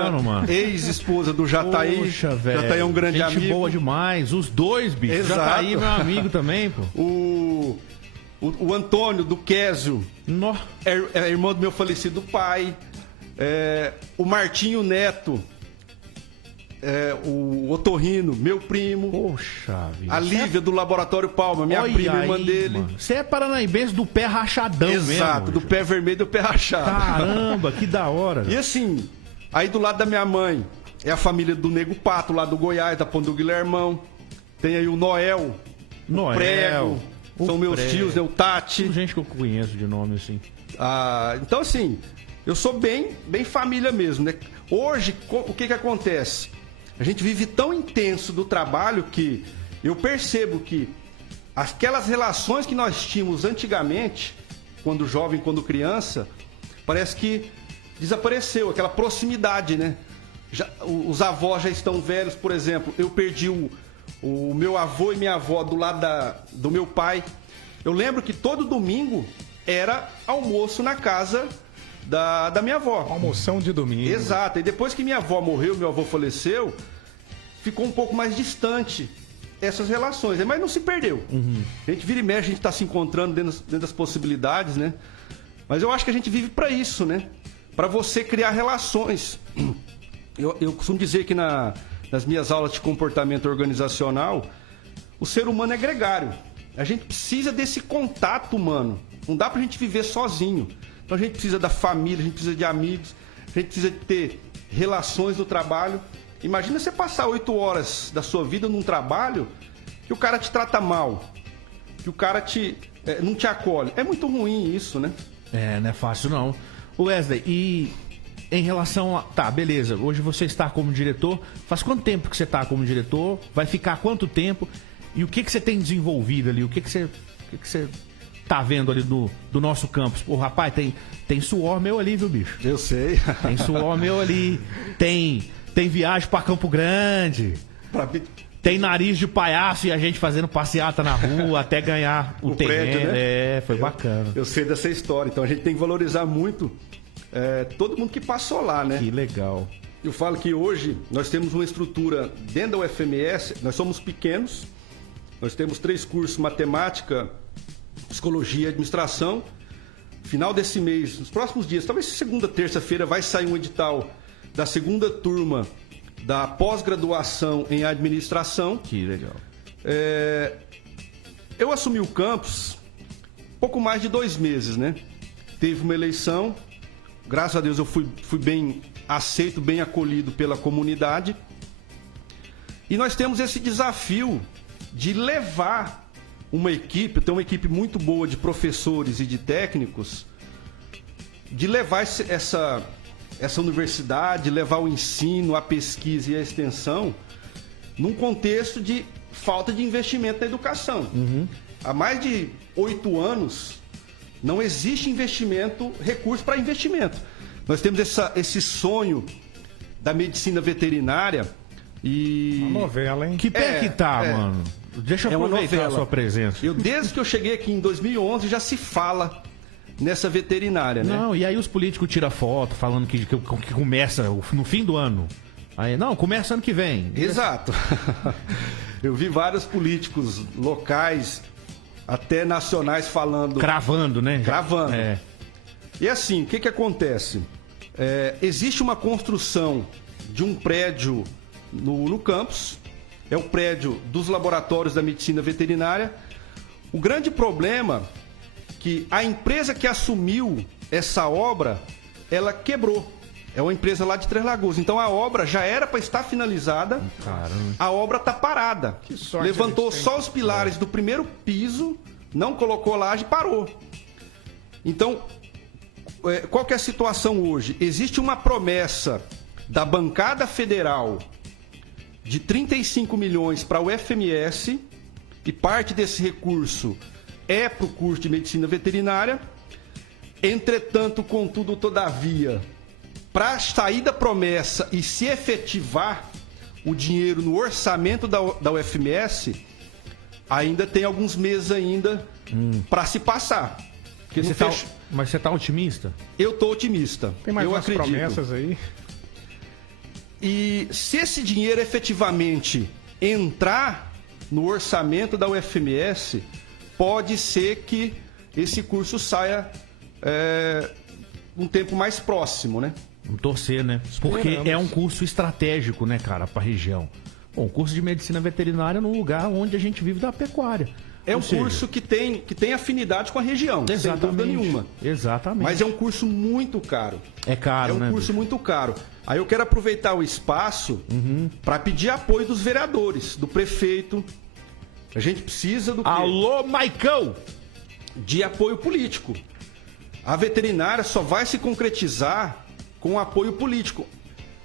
ex-esposa do Jataí. Poxa, velho. Jataí é um grande gente amigo. Boa demais. Os dois, bicho. Exato. Jataí é meu amigo também, pô. O Antônio, do Quésio. É irmão do meu falecido pai. O Martinho Neto. O Otorrino, meu primo. Poxa vida. A Lívia do Laboratório Palma, minha prima, irmã dele. Você é paranaíbense do pé rachadão. Exato, mesmo, do pé vermelho e do pé rachado. Caramba, que da hora. E assim, aí do lado da minha mãe, é a família do Nego Pato, lá do Goiás, da Ponte do Guilhermão. Tem aí o Noel, o Prego, são meus tios, né? O Tati. Tem gente que eu conheço de nome, assim. Então, assim, eu sou bem família mesmo, né? Hoje, o que acontece? A gente vive tão intenso do trabalho que eu percebo que aquelas relações que nós tínhamos antigamente, quando jovem, quando criança, parece que desapareceu, aquela proximidade, né? Os avós já estão velhos, por exemplo. Eu perdi o meu avô e minha avó do lado do meu pai. Eu lembro que todo domingo era almoço na casa da minha avó. Almoção de domingo. Exato. E depois que minha avó morreu, meu avô faleceu, ficou um pouco mais distante essas relações, mas não se perdeu. A gente vira e mexe, a gente está se encontrando dentro das possibilidades, né? Mas eu acho que a gente vive para isso, né? Para você criar relações. Eu costumo dizer que nas minhas aulas de comportamento organizacional, o ser humano é gregário. A gente precisa desse contato humano. Não dá pra gente viver sozinho. Então a gente precisa da família, a gente precisa de amigos, a gente precisa ter relações no trabalho. Imagina você passar 8 horas da sua vida num trabalho que o cara te trata mal, que o cara não te acolhe. É muito ruim isso, né? Não é fácil não. Wesley, e em relação a... Tá, beleza, hoje você está como diretor. Faz quanto tempo que você está como diretor? Vai ficar quanto tempo? E o que você tem desenvolvido ali? O que você tá vendo ali do nosso campus? Pô, rapaz, tem suor meu ali, viu, bicho? Eu sei. Tem suor meu ali. Tem viagem pra Campo Grande. Tem nariz de palhaço e a gente fazendo passeata na rua até ganhar o terreno. Prédio, né? Foi bacana. Eu sei dessa história. Então a gente tem que valorizar muito todo mundo que passou lá, né? Que legal. Eu falo que hoje nós temos uma estrutura dentro da UFMS, nós somos pequenos, nós temos 3 cursos: matemática, psicologia e administração. Final desse mês, nos próximos dias, talvez segunda, terça-feira, vai sair um edital da segunda turma da pós-graduação em administração. Que legal. Eu assumi o campus pouco mais de 2 meses, né? Teve uma eleição, graças a Deus eu fui bem aceito, bem acolhido pela comunidade. E nós temos esse desafio de levar uma equipe, tem uma equipe muito boa de professores e de técnicos, de levar essa universidade, levar o ensino, a pesquisa e a extensão num contexto de falta de investimento na educação. Há mais de 8 anos não existe investimento, recurso para investimento. Nós temos esse sonho da medicina veterinária e... Uma novela, hein? Que pé que tá, mano? Deixa eu aproveitar a sua presença. Desde que eu cheguei aqui em 2011 já se fala nessa veterinária, né? Não, e aí os políticos tiram foto falando que começa no fim do ano. Aí, não, começa ano que vem. Exato. Eu vi vários políticos locais, até nacionais, falando... Cravando, né? Cravando. E assim, o que acontece? Existe uma construção de um prédio no campus, é o prédio dos laboratórios da medicina veterinária. O grande problema que a empresa que assumiu essa obra, ela quebrou. É uma empresa lá de Três Lagoas. Então a obra já era para estar finalizada. Caramba. A obra está parada. Que sorte. Levantou só os pilares do primeiro piso, não colocou laje e parou. Então, qual que é a situação hoje? Existe uma promessa da bancada federal de 35 milhões para o FMS, e parte desse recurso é para o curso de medicina veterinária. Entretanto, contudo, todavia, para sair da promessa e se efetivar o dinheiro no orçamento da UFMS, ainda tem alguns meses ainda para se passar. Mas você tá otimista? Eu tô otimista. Tem mais umas acredito. promessas aí. E se esse dinheiro efetivamente entrar no orçamento da UFMS, pode ser que esse curso saia um tempo mais próximo, né? Vamos torcer, né? Porque é um curso estratégico, né, cara, pra região. Bom, o curso de medicina veterinária num lugar onde a gente vive da pecuária. É um curso que tem afinidade com a região, exatamente, sem dúvida nenhuma. Exatamente. Mas é um curso muito caro. É caro, né? É um curso muito caro. Aí eu quero aproveitar o espaço para pedir apoio dos vereadores, do prefeito. A gente precisa do quê? Alô, Maicão! De apoio político. A veterinária só vai se concretizar com apoio político.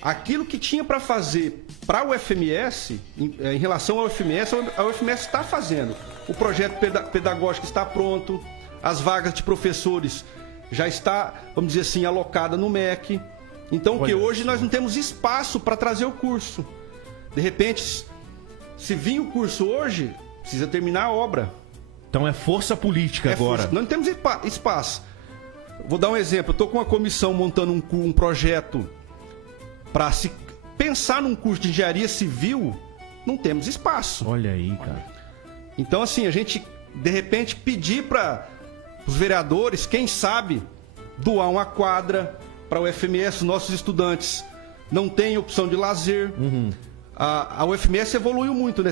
Aquilo que tinha para fazer para o UFMS, em relação ao UFMS, a UFMS está fazendo. O projeto pedagógico está pronto, as vagas de professores já está, vamos dizer assim, alocada no MEC. Então, que hoje nós não temos espaço para trazer o curso. De repente, se vir o curso hoje, precisa terminar a obra. Então é força política agora. Nós não temos espaço. Vou dar um exemplo. Eu estou com uma comissão montando um projeto para se pensar num curso de engenharia civil. Não temos espaço. Olha aí, cara. Então, assim, a gente, de repente, pedir para os vereadores, quem sabe, doar uma quadra para o UFMS. Os nossos estudantes não têm opção de lazer. A UFMS evoluiu muito.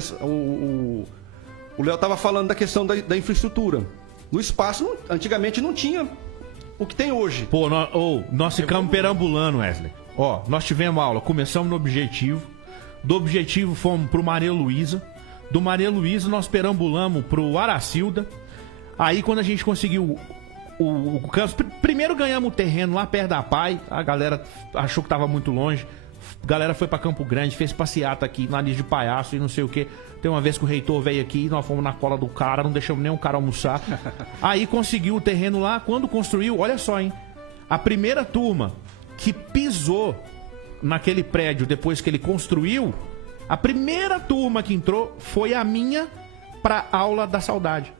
O Léo estava falando da questão da infraestrutura. No espaço, antigamente não tinha o que tem hoje. Pô, nós ficamos perambulando, Wesley. Ó, nós tivemos aula, começamos no Objetivo. Do Objetivo fomos pro Maria Luísa. Do Maria Luísa nós perambulamos pro Aracilda. Aí quando a gente conseguiu o campus, primeiro ganhamos o terreno lá perto da PAI. A galera achou que tava muito longe. A galera foi pra Campo Grande, fez passeata aqui, nariz de palhaço e não sei o que. Tem uma vez que o reitor veio aqui, nós fomos na cola do cara, não deixamos nem o cara almoçar. Aí conseguiu o terreno lá, quando construiu, olha só, hein? A primeira turma que pisou naquele prédio depois que ele construiu, a primeira turma que entrou foi a minha pra aula da saudade.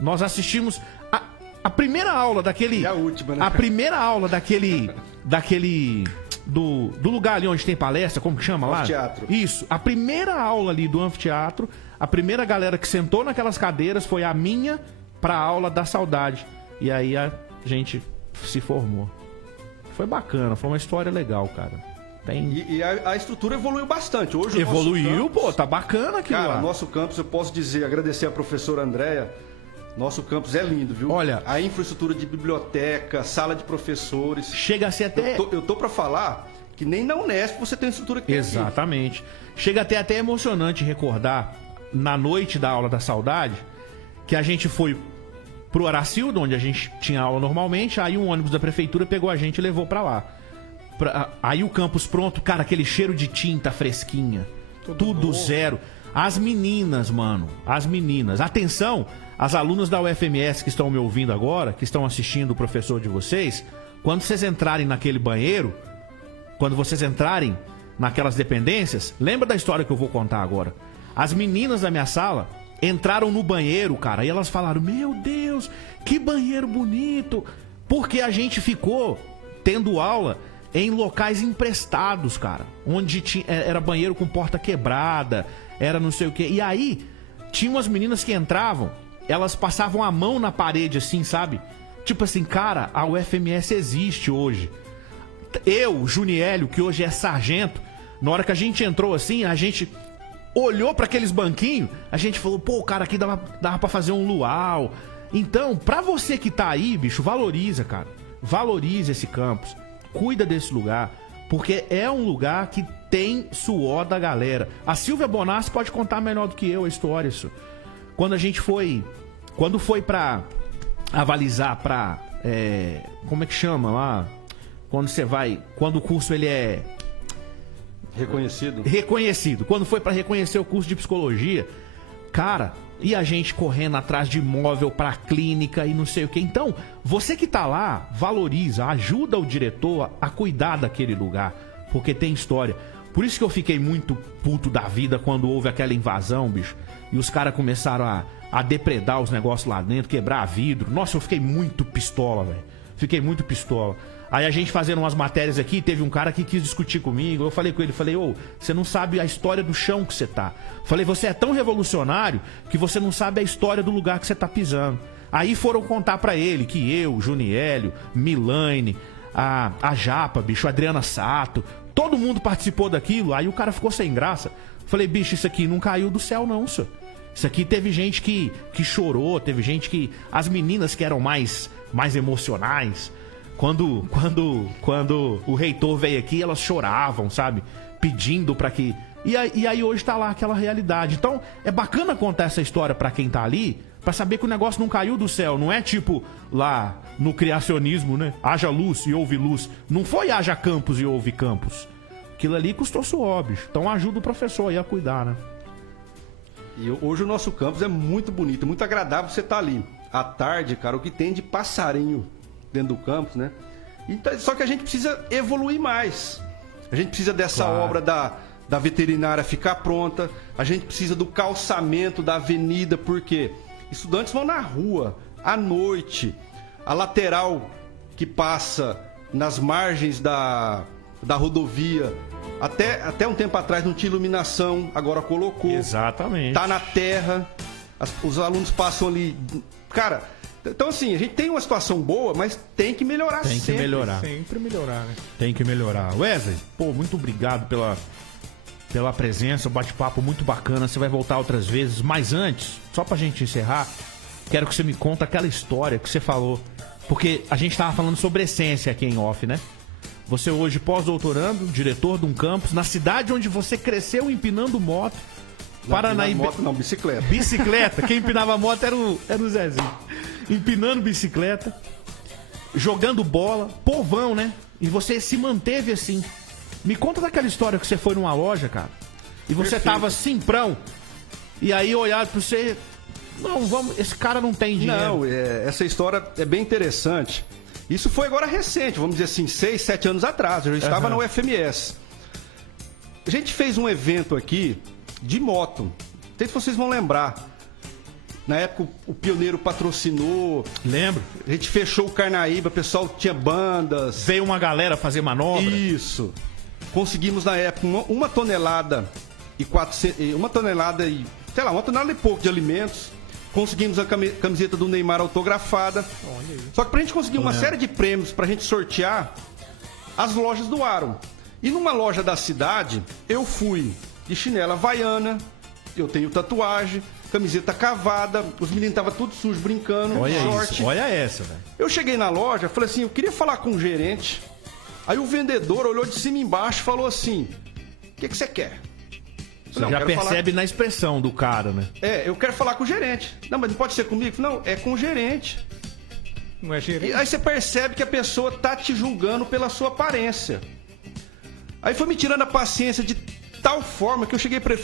Nós assistimos a primeira aula daquele... E a última, né? A primeira aula daquele... Do lugar ali onde tem palestra, como que chama lá? Anfiteatro. Isso, a primeira aula ali do anfiteatro, a primeira galera que sentou naquelas cadeiras foi a minha pra aula da saudade. E aí a gente se formou. Foi bacana, foi uma história legal, cara. E a estrutura evoluiu bastante. Hoje evoluiu, pô, tá bacana aqui, cara, lá. Nosso campus, eu posso dizer, agradecer a professora Andréia. Nosso campus é lindo, viu? Olha, a infraestrutura de biblioteca, sala de professores. Chega a ser até... Eu tô pra falar que nem na Unesp você tem a estrutura que tem. Exatamente. Chega até emocionante recordar, na noite da aula da saudade, que a gente foi pro Aracildo, onde a gente tinha aula normalmente, aí um ônibus da prefeitura pegou a gente e levou pra lá. Aí o campus pronto, cara, aquele cheiro de tinta fresquinha. Tudo zero. As meninas, mano, as meninas. Atenção, as alunas da UFMS que estão me ouvindo agora, que estão assistindo o professor de vocês, quando vocês entrarem naquele banheiro, quando vocês entrarem naquelas dependências, lembra da história que eu vou contar agora. As meninas da minha sala entraram no banheiro, cara, e elas falaram, meu Deus, que banheiro bonito, porque a gente ficou tendo aula em locais emprestados, cara, onde era banheiro com porta quebrada, era não sei o que. E aí, tinha umas meninas que entravam, elas passavam a mão na parede assim, sabe? Tipo assim, cara, a UFMS existe hoje. Eu, Juniélio, que hoje é sargento, na hora que a gente entrou assim, a gente olhou pra aqueles banquinhos, a gente falou, pô, cara, aqui dava pra fazer um luau. Então, pra você que tá aí, bicho, valoriza, cara. Valoriza esse campus. Cuida desse lugar, porque é um lugar que tem suor da galera. A Silvia Bonassi pode contar melhor do que eu a história, isso. Quando a gente foi... Quando foi pra avalizar pra... como é que chama lá? Quando você vai... Quando o curso ele é... Reconhecido. Reconhecido. Quando foi pra reconhecer o curso de psicologia, cara, e a gente correndo atrás de imóvel pra clínica e não sei o que. Então, você que tá lá, valoriza, ajuda o diretor a cuidar daquele lugar, porque tem história. Por isso que eu fiquei muito puto da vida quando houve aquela invasão, bicho, e os caras começaram a depredar os negócios lá dentro, quebrar vidro. Nossa, eu fiquei muito pistola, velho. Fiquei muito pistola. Aí a gente fazendo umas matérias aqui, teve um cara que quis discutir comigo. Eu falei com ele, falei, ô, você não sabe a história do chão que você tá. Falei, você é tão revolucionário que você não sabe a história do lugar que você tá pisando. Aí foram contar pra ele que eu, Juniélio, Milane, a Japa, bicho, a Adriana Sato, todo mundo participou daquilo. Aí o cara ficou sem graça. Falei, bicho, isso aqui não caiu do céu não, senhor. Isso aqui teve gente que chorou, teve gente que... As meninas que eram mais emocionais Quando o reitor veio aqui, elas choravam, sabe? Pedindo pra que... E aí hoje tá lá aquela realidade. Então, é bacana contar essa história pra quem tá ali, pra saber que o negócio não caiu do céu. Não é tipo lá no criacionismo, né? Haja luz e houve luz. Não foi haja campos e houve campos. Aquilo ali custou suor, bicho. Então ajuda o professor aí a cuidar, né? E hoje o nosso campus é muito bonito, muito agradável você estar ali. À tarde, cara, o que tem de passarinho dentro do campus, né? Então, só que a gente precisa evoluir mais. A gente precisa dessa obra da veterinária ficar pronta. A gente precisa do calçamento da avenida, porque estudantes vão na rua, à noite. A lateral que passa nas margens da rodovia, até um tempo atrás não tinha iluminação, agora colocou. Exatamente. Tá na terra, os alunos passam ali. Cara, então assim, a gente tem uma situação boa, mas tem que melhorar sempre. Tem que melhorar. Sempre melhorar, né? Tem que melhorar. Wesley, pô, muito obrigado pela presença, o bate-papo muito bacana. Você vai voltar outras vezes, mas antes, só pra gente encerrar, quero que você me conte aquela história que você falou, porque a gente tava falando sobre essência aqui em off, né? Você hoje pós-doutorando, diretor de um campus, na cidade onde você cresceu empinando moto. Paranaíba. Moto não, bicicleta. Bicicleta. Quem empinava moto era o Zezinho. Empinando bicicleta, jogando bola, povão, né? E você se manteve assim. Me conta daquela história que você foi numa loja, cara, e você Perfeito. tava simprão, e aí olharam pra você... Não, esse cara não tem dinheiro. Não, essa história é bem interessante. Isso foi agora recente, vamos dizer assim, 6, 7 anos atrás. Eu já estava na UFMS. A gente fez um evento aqui de moto. Não sei se vocês vão lembrar. Na época o Pioneiro patrocinou. Lembro. A gente fechou o Carnaíba, o pessoal tinha bandas. Veio uma galera fazer manobra. Isso. Conseguimos na época uma tonelada e 400, uma tonelada e pouco de alimentos. Conseguimos a camiseta do Neymar autografada. Só que pra gente conseguir uma série de prêmios pra gente sortear, as lojas doaram. E numa loja da cidade, eu fui de chinela havaiana, eu tenho tatuagem, camiseta cavada, os meninos estavam tudo sujos brincando, Olha short. isso, olha essa, velho. Eu cheguei na loja, falei assim, eu queria falar com o gerente. Aí o vendedor olhou de cima e embaixo e falou assim, o que você quer? Você já percebe na expressão do cara, né? Eu quero falar com o gerente. Não, mas não pode ser comigo? Não, é com o gerente. Não é gerente? E aí você percebe que a pessoa tá te julgando pela sua aparência. Aí foi me tirando a paciência de tal forma que eu cheguei pra ele,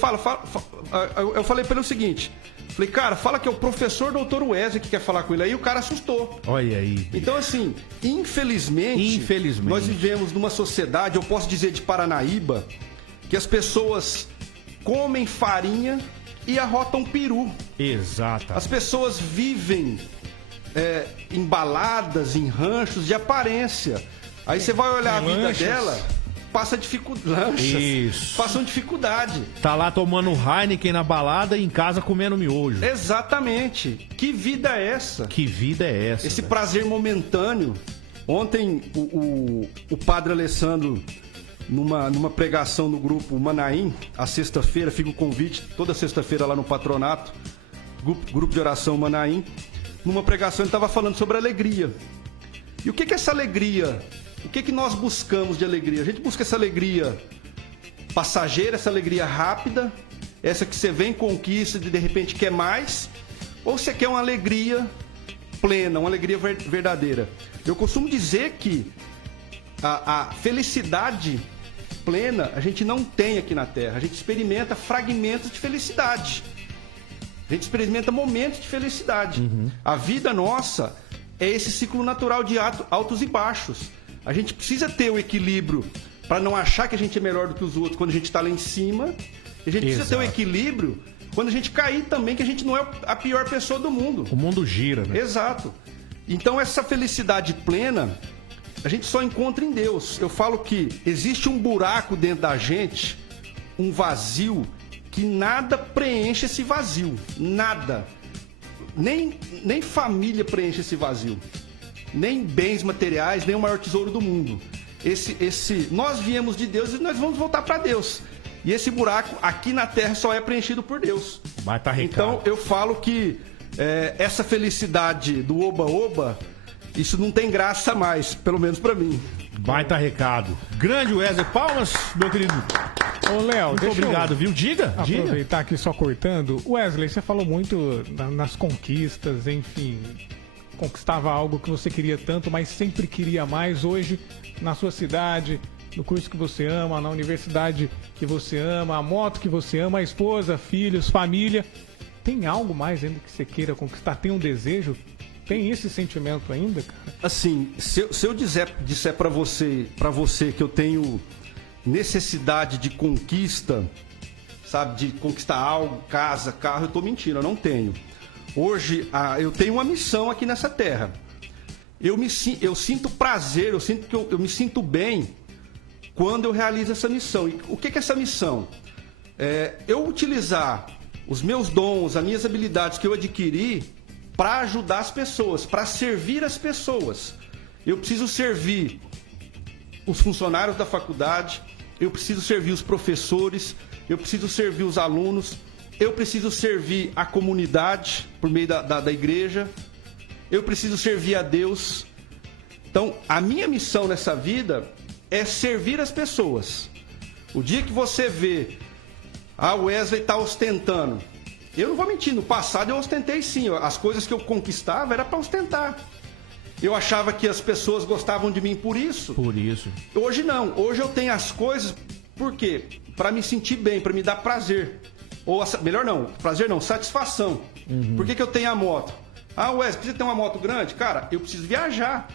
eu falei pra ele o seguinte, falei, cara, fala que é o professor Dr. Wesley que quer falar com ele. Aí o cara assustou. Olha aí. Então assim, infelizmente, nós vivemos numa sociedade, eu posso dizer de Paranaíba, que as pessoas comem farinha e arrotam peru. Exato. As pessoas vivem embaladas em ranchos de aparência. Aí você vai olhar a vida dela, passa dificuldade. Isso. Passam dificuldade. Tá lá tomando Heineken na balada e em casa comendo miojo. Exatamente. Que vida é essa? Que vida é essa? Esse prazer momentâneo. Ontem o padre Alessandro, numa pregação no grupo Manaim, a sexta-feira, fica o convite, toda sexta-feira lá no patronato, grupo de oração Manaim, numa pregação ele estava falando sobre alegria. E o que é essa alegria? O que nós buscamos de alegria? A gente busca essa alegria passageira, essa alegria rápida, essa que você vem, conquista e de repente quer mais, ou você quer uma alegria plena, uma alegria verdadeira? Eu costumo dizer que a felicidade plena a gente não tem aqui na Terra. A gente experimenta fragmentos de felicidade. A gente experimenta momentos de felicidade. A vida nossa é esse ciclo natural de altos e baixos. A gente precisa ter o equilíbrio para não achar que a gente é melhor do que os outros quando a gente está lá em cima. E a gente precisa ter o equilíbrio quando a gente cair também, que a gente não é a pior pessoa do mundo. O mundo gira, né? Exato. Então essa felicidade plena a gente só encontra em Deus. Eu falo que existe um buraco dentro da gente, um vazio, que nada preenche esse vazio. Nada. Nem família preenche esse vazio. Nem bens materiais, nem o maior tesouro do mundo. Nós viemos de Deus e nós vamos voltar para Deus. E esse buraco aqui na Terra só é preenchido por Deus. Então eu falo que essa felicidade do oba-oba isso não tem graça mais, pelo menos pra mim. Baita recado. Grande Wesley, palmas, meu querido. Ô, Léo, Muito deixa obrigado, eu viu? Diga. aproveitar aqui só cortando. Wesley, você falou muito nas conquistas, enfim. Conquistava algo que você queria tanto, mas sempre queria mais. Hoje, na sua cidade, no curso que você ama, na universidade que você ama, a moto que você ama, a esposa, filhos, família. Tem algo mais ainda que você queira conquistar? Tem um desejo? Tem esse sentimento ainda, cara? Assim, se eu disser pra você que eu tenho necessidade de conquista, sabe, de conquistar algo, casa, carro, eu tô mentindo, eu não tenho. Hoje, eu tenho uma missão aqui nessa terra. Eu sinto prazer, eu sinto que eu me sinto bem quando eu realizo essa missão. E o que é essa missão? Eu utilizar os meus dons, as minhas habilidades que eu adquiri para ajudar as pessoas, para servir as pessoas. Eu preciso servir os funcionários da faculdade, eu preciso servir os professores, eu preciso servir os alunos, eu preciso servir a comunidade por meio da igreja, eu preciso servir a Deus. Então, a minha missão nessa vida é servir as pessoas. O dia que você vê, o Wesley está ostentando, eu não vou mentir, no passado eu ostentei sim, as coisas que eu conquistava era para ostentar. Eu achava que as pessoas gostavam de mim por isso. Por isso. Hoje não, hoje eu tenho as coisas, por quê? Para me sentir bem, para me dar prazer. Ou, melhor não, prazer não, satisfação. Por que eu tenho a moto? Wesley, precisa ter uma moto grande? Cara, eu preciso viajar.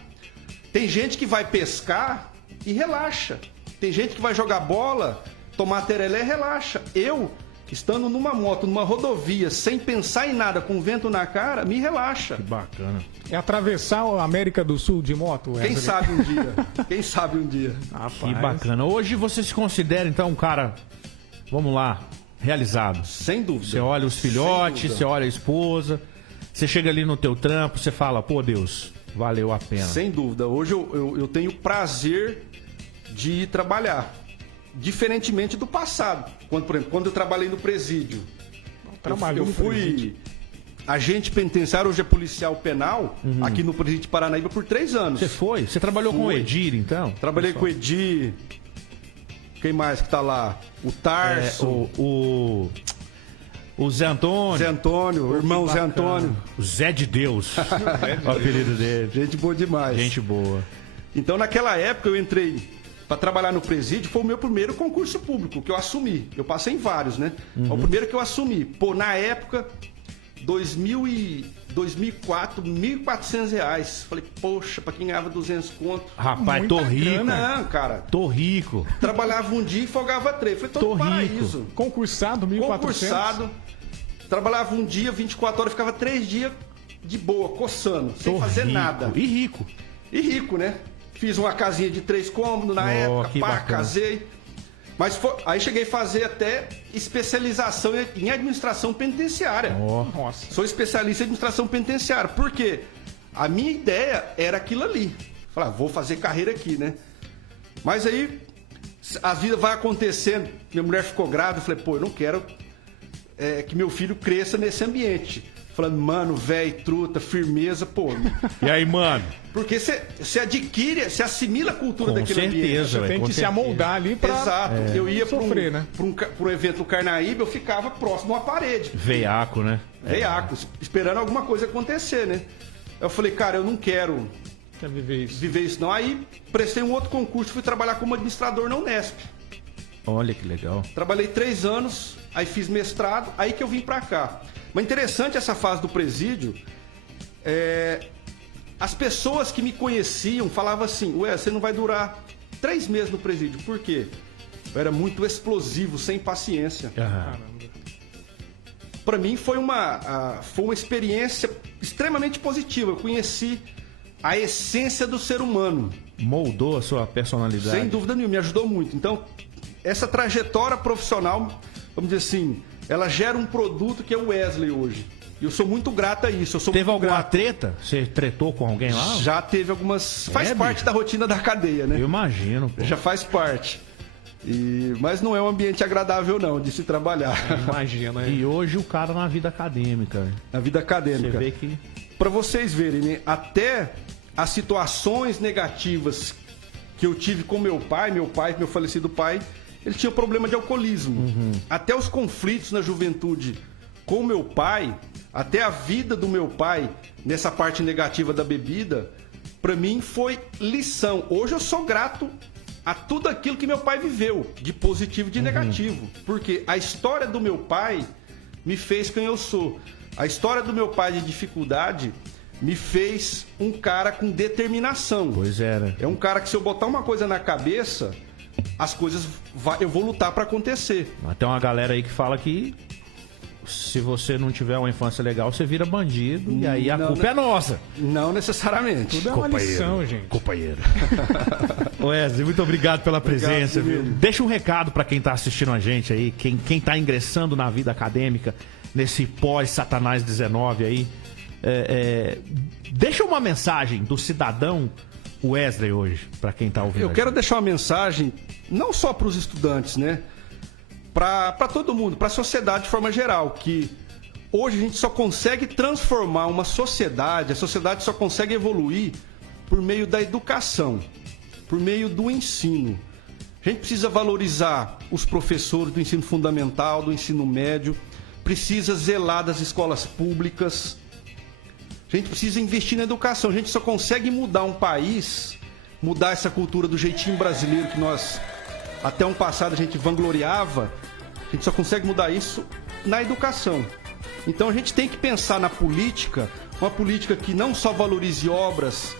Tem gente que vai pescar e relaxa. Tem gente que vai jogar bola, tomar terelé e relaxa. Eu, estando numa moto, numa rodovia, sem pensar em nada, com vento na cara, me relaxa. Que bacana. É atravessar a América do Sul de moto, Wesley? Quem sabe um dia. Quem sabe um dia. Que bacana. Hoje você se considera, então, um cara, vamos lá, realizado. Sem dúvida. Você olha os filhotes, você olha a esposa, você chega ali no teu trampo, você fala, pô, Deus, valeu a pena. Sem dúvida. Hoje eu tenho prazer de ir trabalhar. Diferentemente do passado. Por exemplo, quando eu trabalhei no presídio, eu fui agente penitenciário, hoje é policial penal, aqui no presídio de Paranaíba por 3 anos. Você foi? Você trabalhou com o Edir, então? Trabalhei com o Edir. Quem mais que tá lá? O Tarso. O Zé Antônio. Zé Antônio, o irmão Zé Antônio. O Zé de Deus. O apelido dele. Gente boa demais. Gente boa. Então, naquela época, eu entrei para trabalhar no presídio, foi o meu primeiro concurso público que eu assumi. Eu passei em vários, né? O primeiro que eu assumi. Pô, na época, 2004, R$ 1.400. Falei, poxa, pra quem ganhava 200 conto. Rapaz, tô rico. Não, cara. Tô rico. Trabalhava um dia e folgava 3. Falei, tô no paraíso. Rico. Concursado, 1.400. Concursado. Trabalhava um dia, 24 horas, ficava 3 dias de boa, coçando, sem fazer nada. E rico. E rico, né? Fiz uma casinha de 3 cômodos na época, casei. Mas aí cheguei a fazer até especialização em administração penitenciária. Nossa. Sou especialista em administração penitenciária. Por quê? A minha ideia era aquilo ali. Falei, vou fazer carreira aqui, né? Mas aí a vida vai acontecendo. Minha mulher ficou grávida. Eu falei, pô, eu não quero que meu filho cresça nesse ambiente. Falando, mano, velho, truta, firmeza, pô. E aí, mano? Porque você adquire, você assimila a cultura daquele ambiente. Certeza, você tem que se amoldar ali pra Exato. Eu ia sofrer, né? Pra um evento no Carnaíba, eu ficava próximo à parede. Veiaco, né? Veiaco, esperando alguma coisa acontecer, né? Eu falei, cara, eu não quero viver isso não. Aí prestei um outro concurso, fui trabalhar como administrador na Unesp. Olha que legal. Trabalhei 3 anos, aí fiz mestrado, aí que eu vim pra cá. Mas interessante essa fase do presídio, as pessoas que me conheciam falavam assim, você não vai durar 3 meses no presídio. Por quê? Eu era muito explosivo, sem paciência. Para mim foi uma experiência extremamente positiva. Eu conheci a essência do ser humano. Moldou a sua personalidade. Sem dúvida nenhuma, me ajudou muito. Então, essa trajetória profissional, vamos dizer assim, ela gera um produto que é o Wesley hoje. E eu sou muito grato a isso. Teve alguma treta? Você tretou com alguém lá? Já teve algumas. Faz parte da rotina da cadeia, né? Eu imagino, pô. Já faz parte. Mas não é um ambiente agradável, não, de se trabalhar. Imagina, E hoje o cara na vida acadêmica. Na vida acadêmica. Você vê que... Pra vocês verem, né? Até as situações negativas que eu tive com meu falecido pai, ele tinha problema de alcoolismo. Até os conflitos na juventude com meu pai, até a vida do meu pai nessa parte negativa da bebida, pra mim foi lição. Hoje eu sou grato a tudo aquilo que meu pai viveu, de positivo e de negativo. Porque a história do meu pai me fez quem eu sou. A história do meu pai de dificuldade me fez um cara com determinação. Pois é, né? É um cara que se eu botar uma coisa na cabeça, as coisas eu vou lutar pra acontecer. Tem uma galera aí que fala que se você não tiver uma infância legal, você vira bandido e aí a culpa é nossa. Não necessariamente. Tudo é uma lição, gente. Companheiro. Wesley, muito obrigado pela presença. Viu? Deixa um recado pra quem tá assistindo a gente aí, quem tá ingressando na vida acadêmica, nesse pós-Satanás 19 aí. Deixa uma mensagem do cidadão Wesley hoje, pra quem tá ouvindo. Eu quero deixar uma mensagem, não só pros estudantes, né? Pra todo mundo, pra sociedade de forma geral, que hoje a gente só consegue transformar uma sociedade, a sociedade só consegue evoluir por meio da educação, por meio do ensino. A gente precisa valorizar os professores do ensino fundamental, do ensino médio, precisa zelar das escolas públicas, a gente precisa investir na educação. A gente só consegue mudar um país, mudar essa cultura do jeitinho brasileiro que nós, até um passado, a gente vangloriava. A gente só consegue mudar isso na educação. Então a gente tem que pensar na política, uma política que não só valorize obras,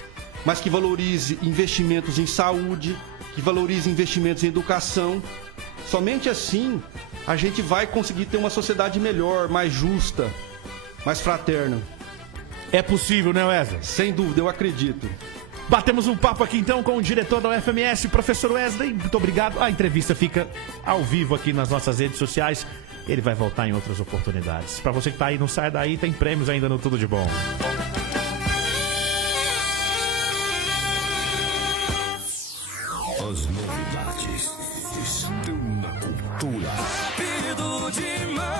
mas que valorize investimentos em saúde, que valorize investimentos em educação. Somente assim a gente vai conseguir ter uma sociedade melhor, mais justa, mais fraterna. É possível, né, Wesley? Sem dúvida, eu acredito. Batemos um papo aqui então com o diretor da UFMS, professor Wesley. Muito obrigado. A entrevista fica ao vivo aqui nas nossas redes sociais. Ele vai voltar em outras oportunidades. Para você que tá aí, não sai daí, tem prêmios ainda no Tudo de Bom. As novidades estão na cultura. Rápido demais.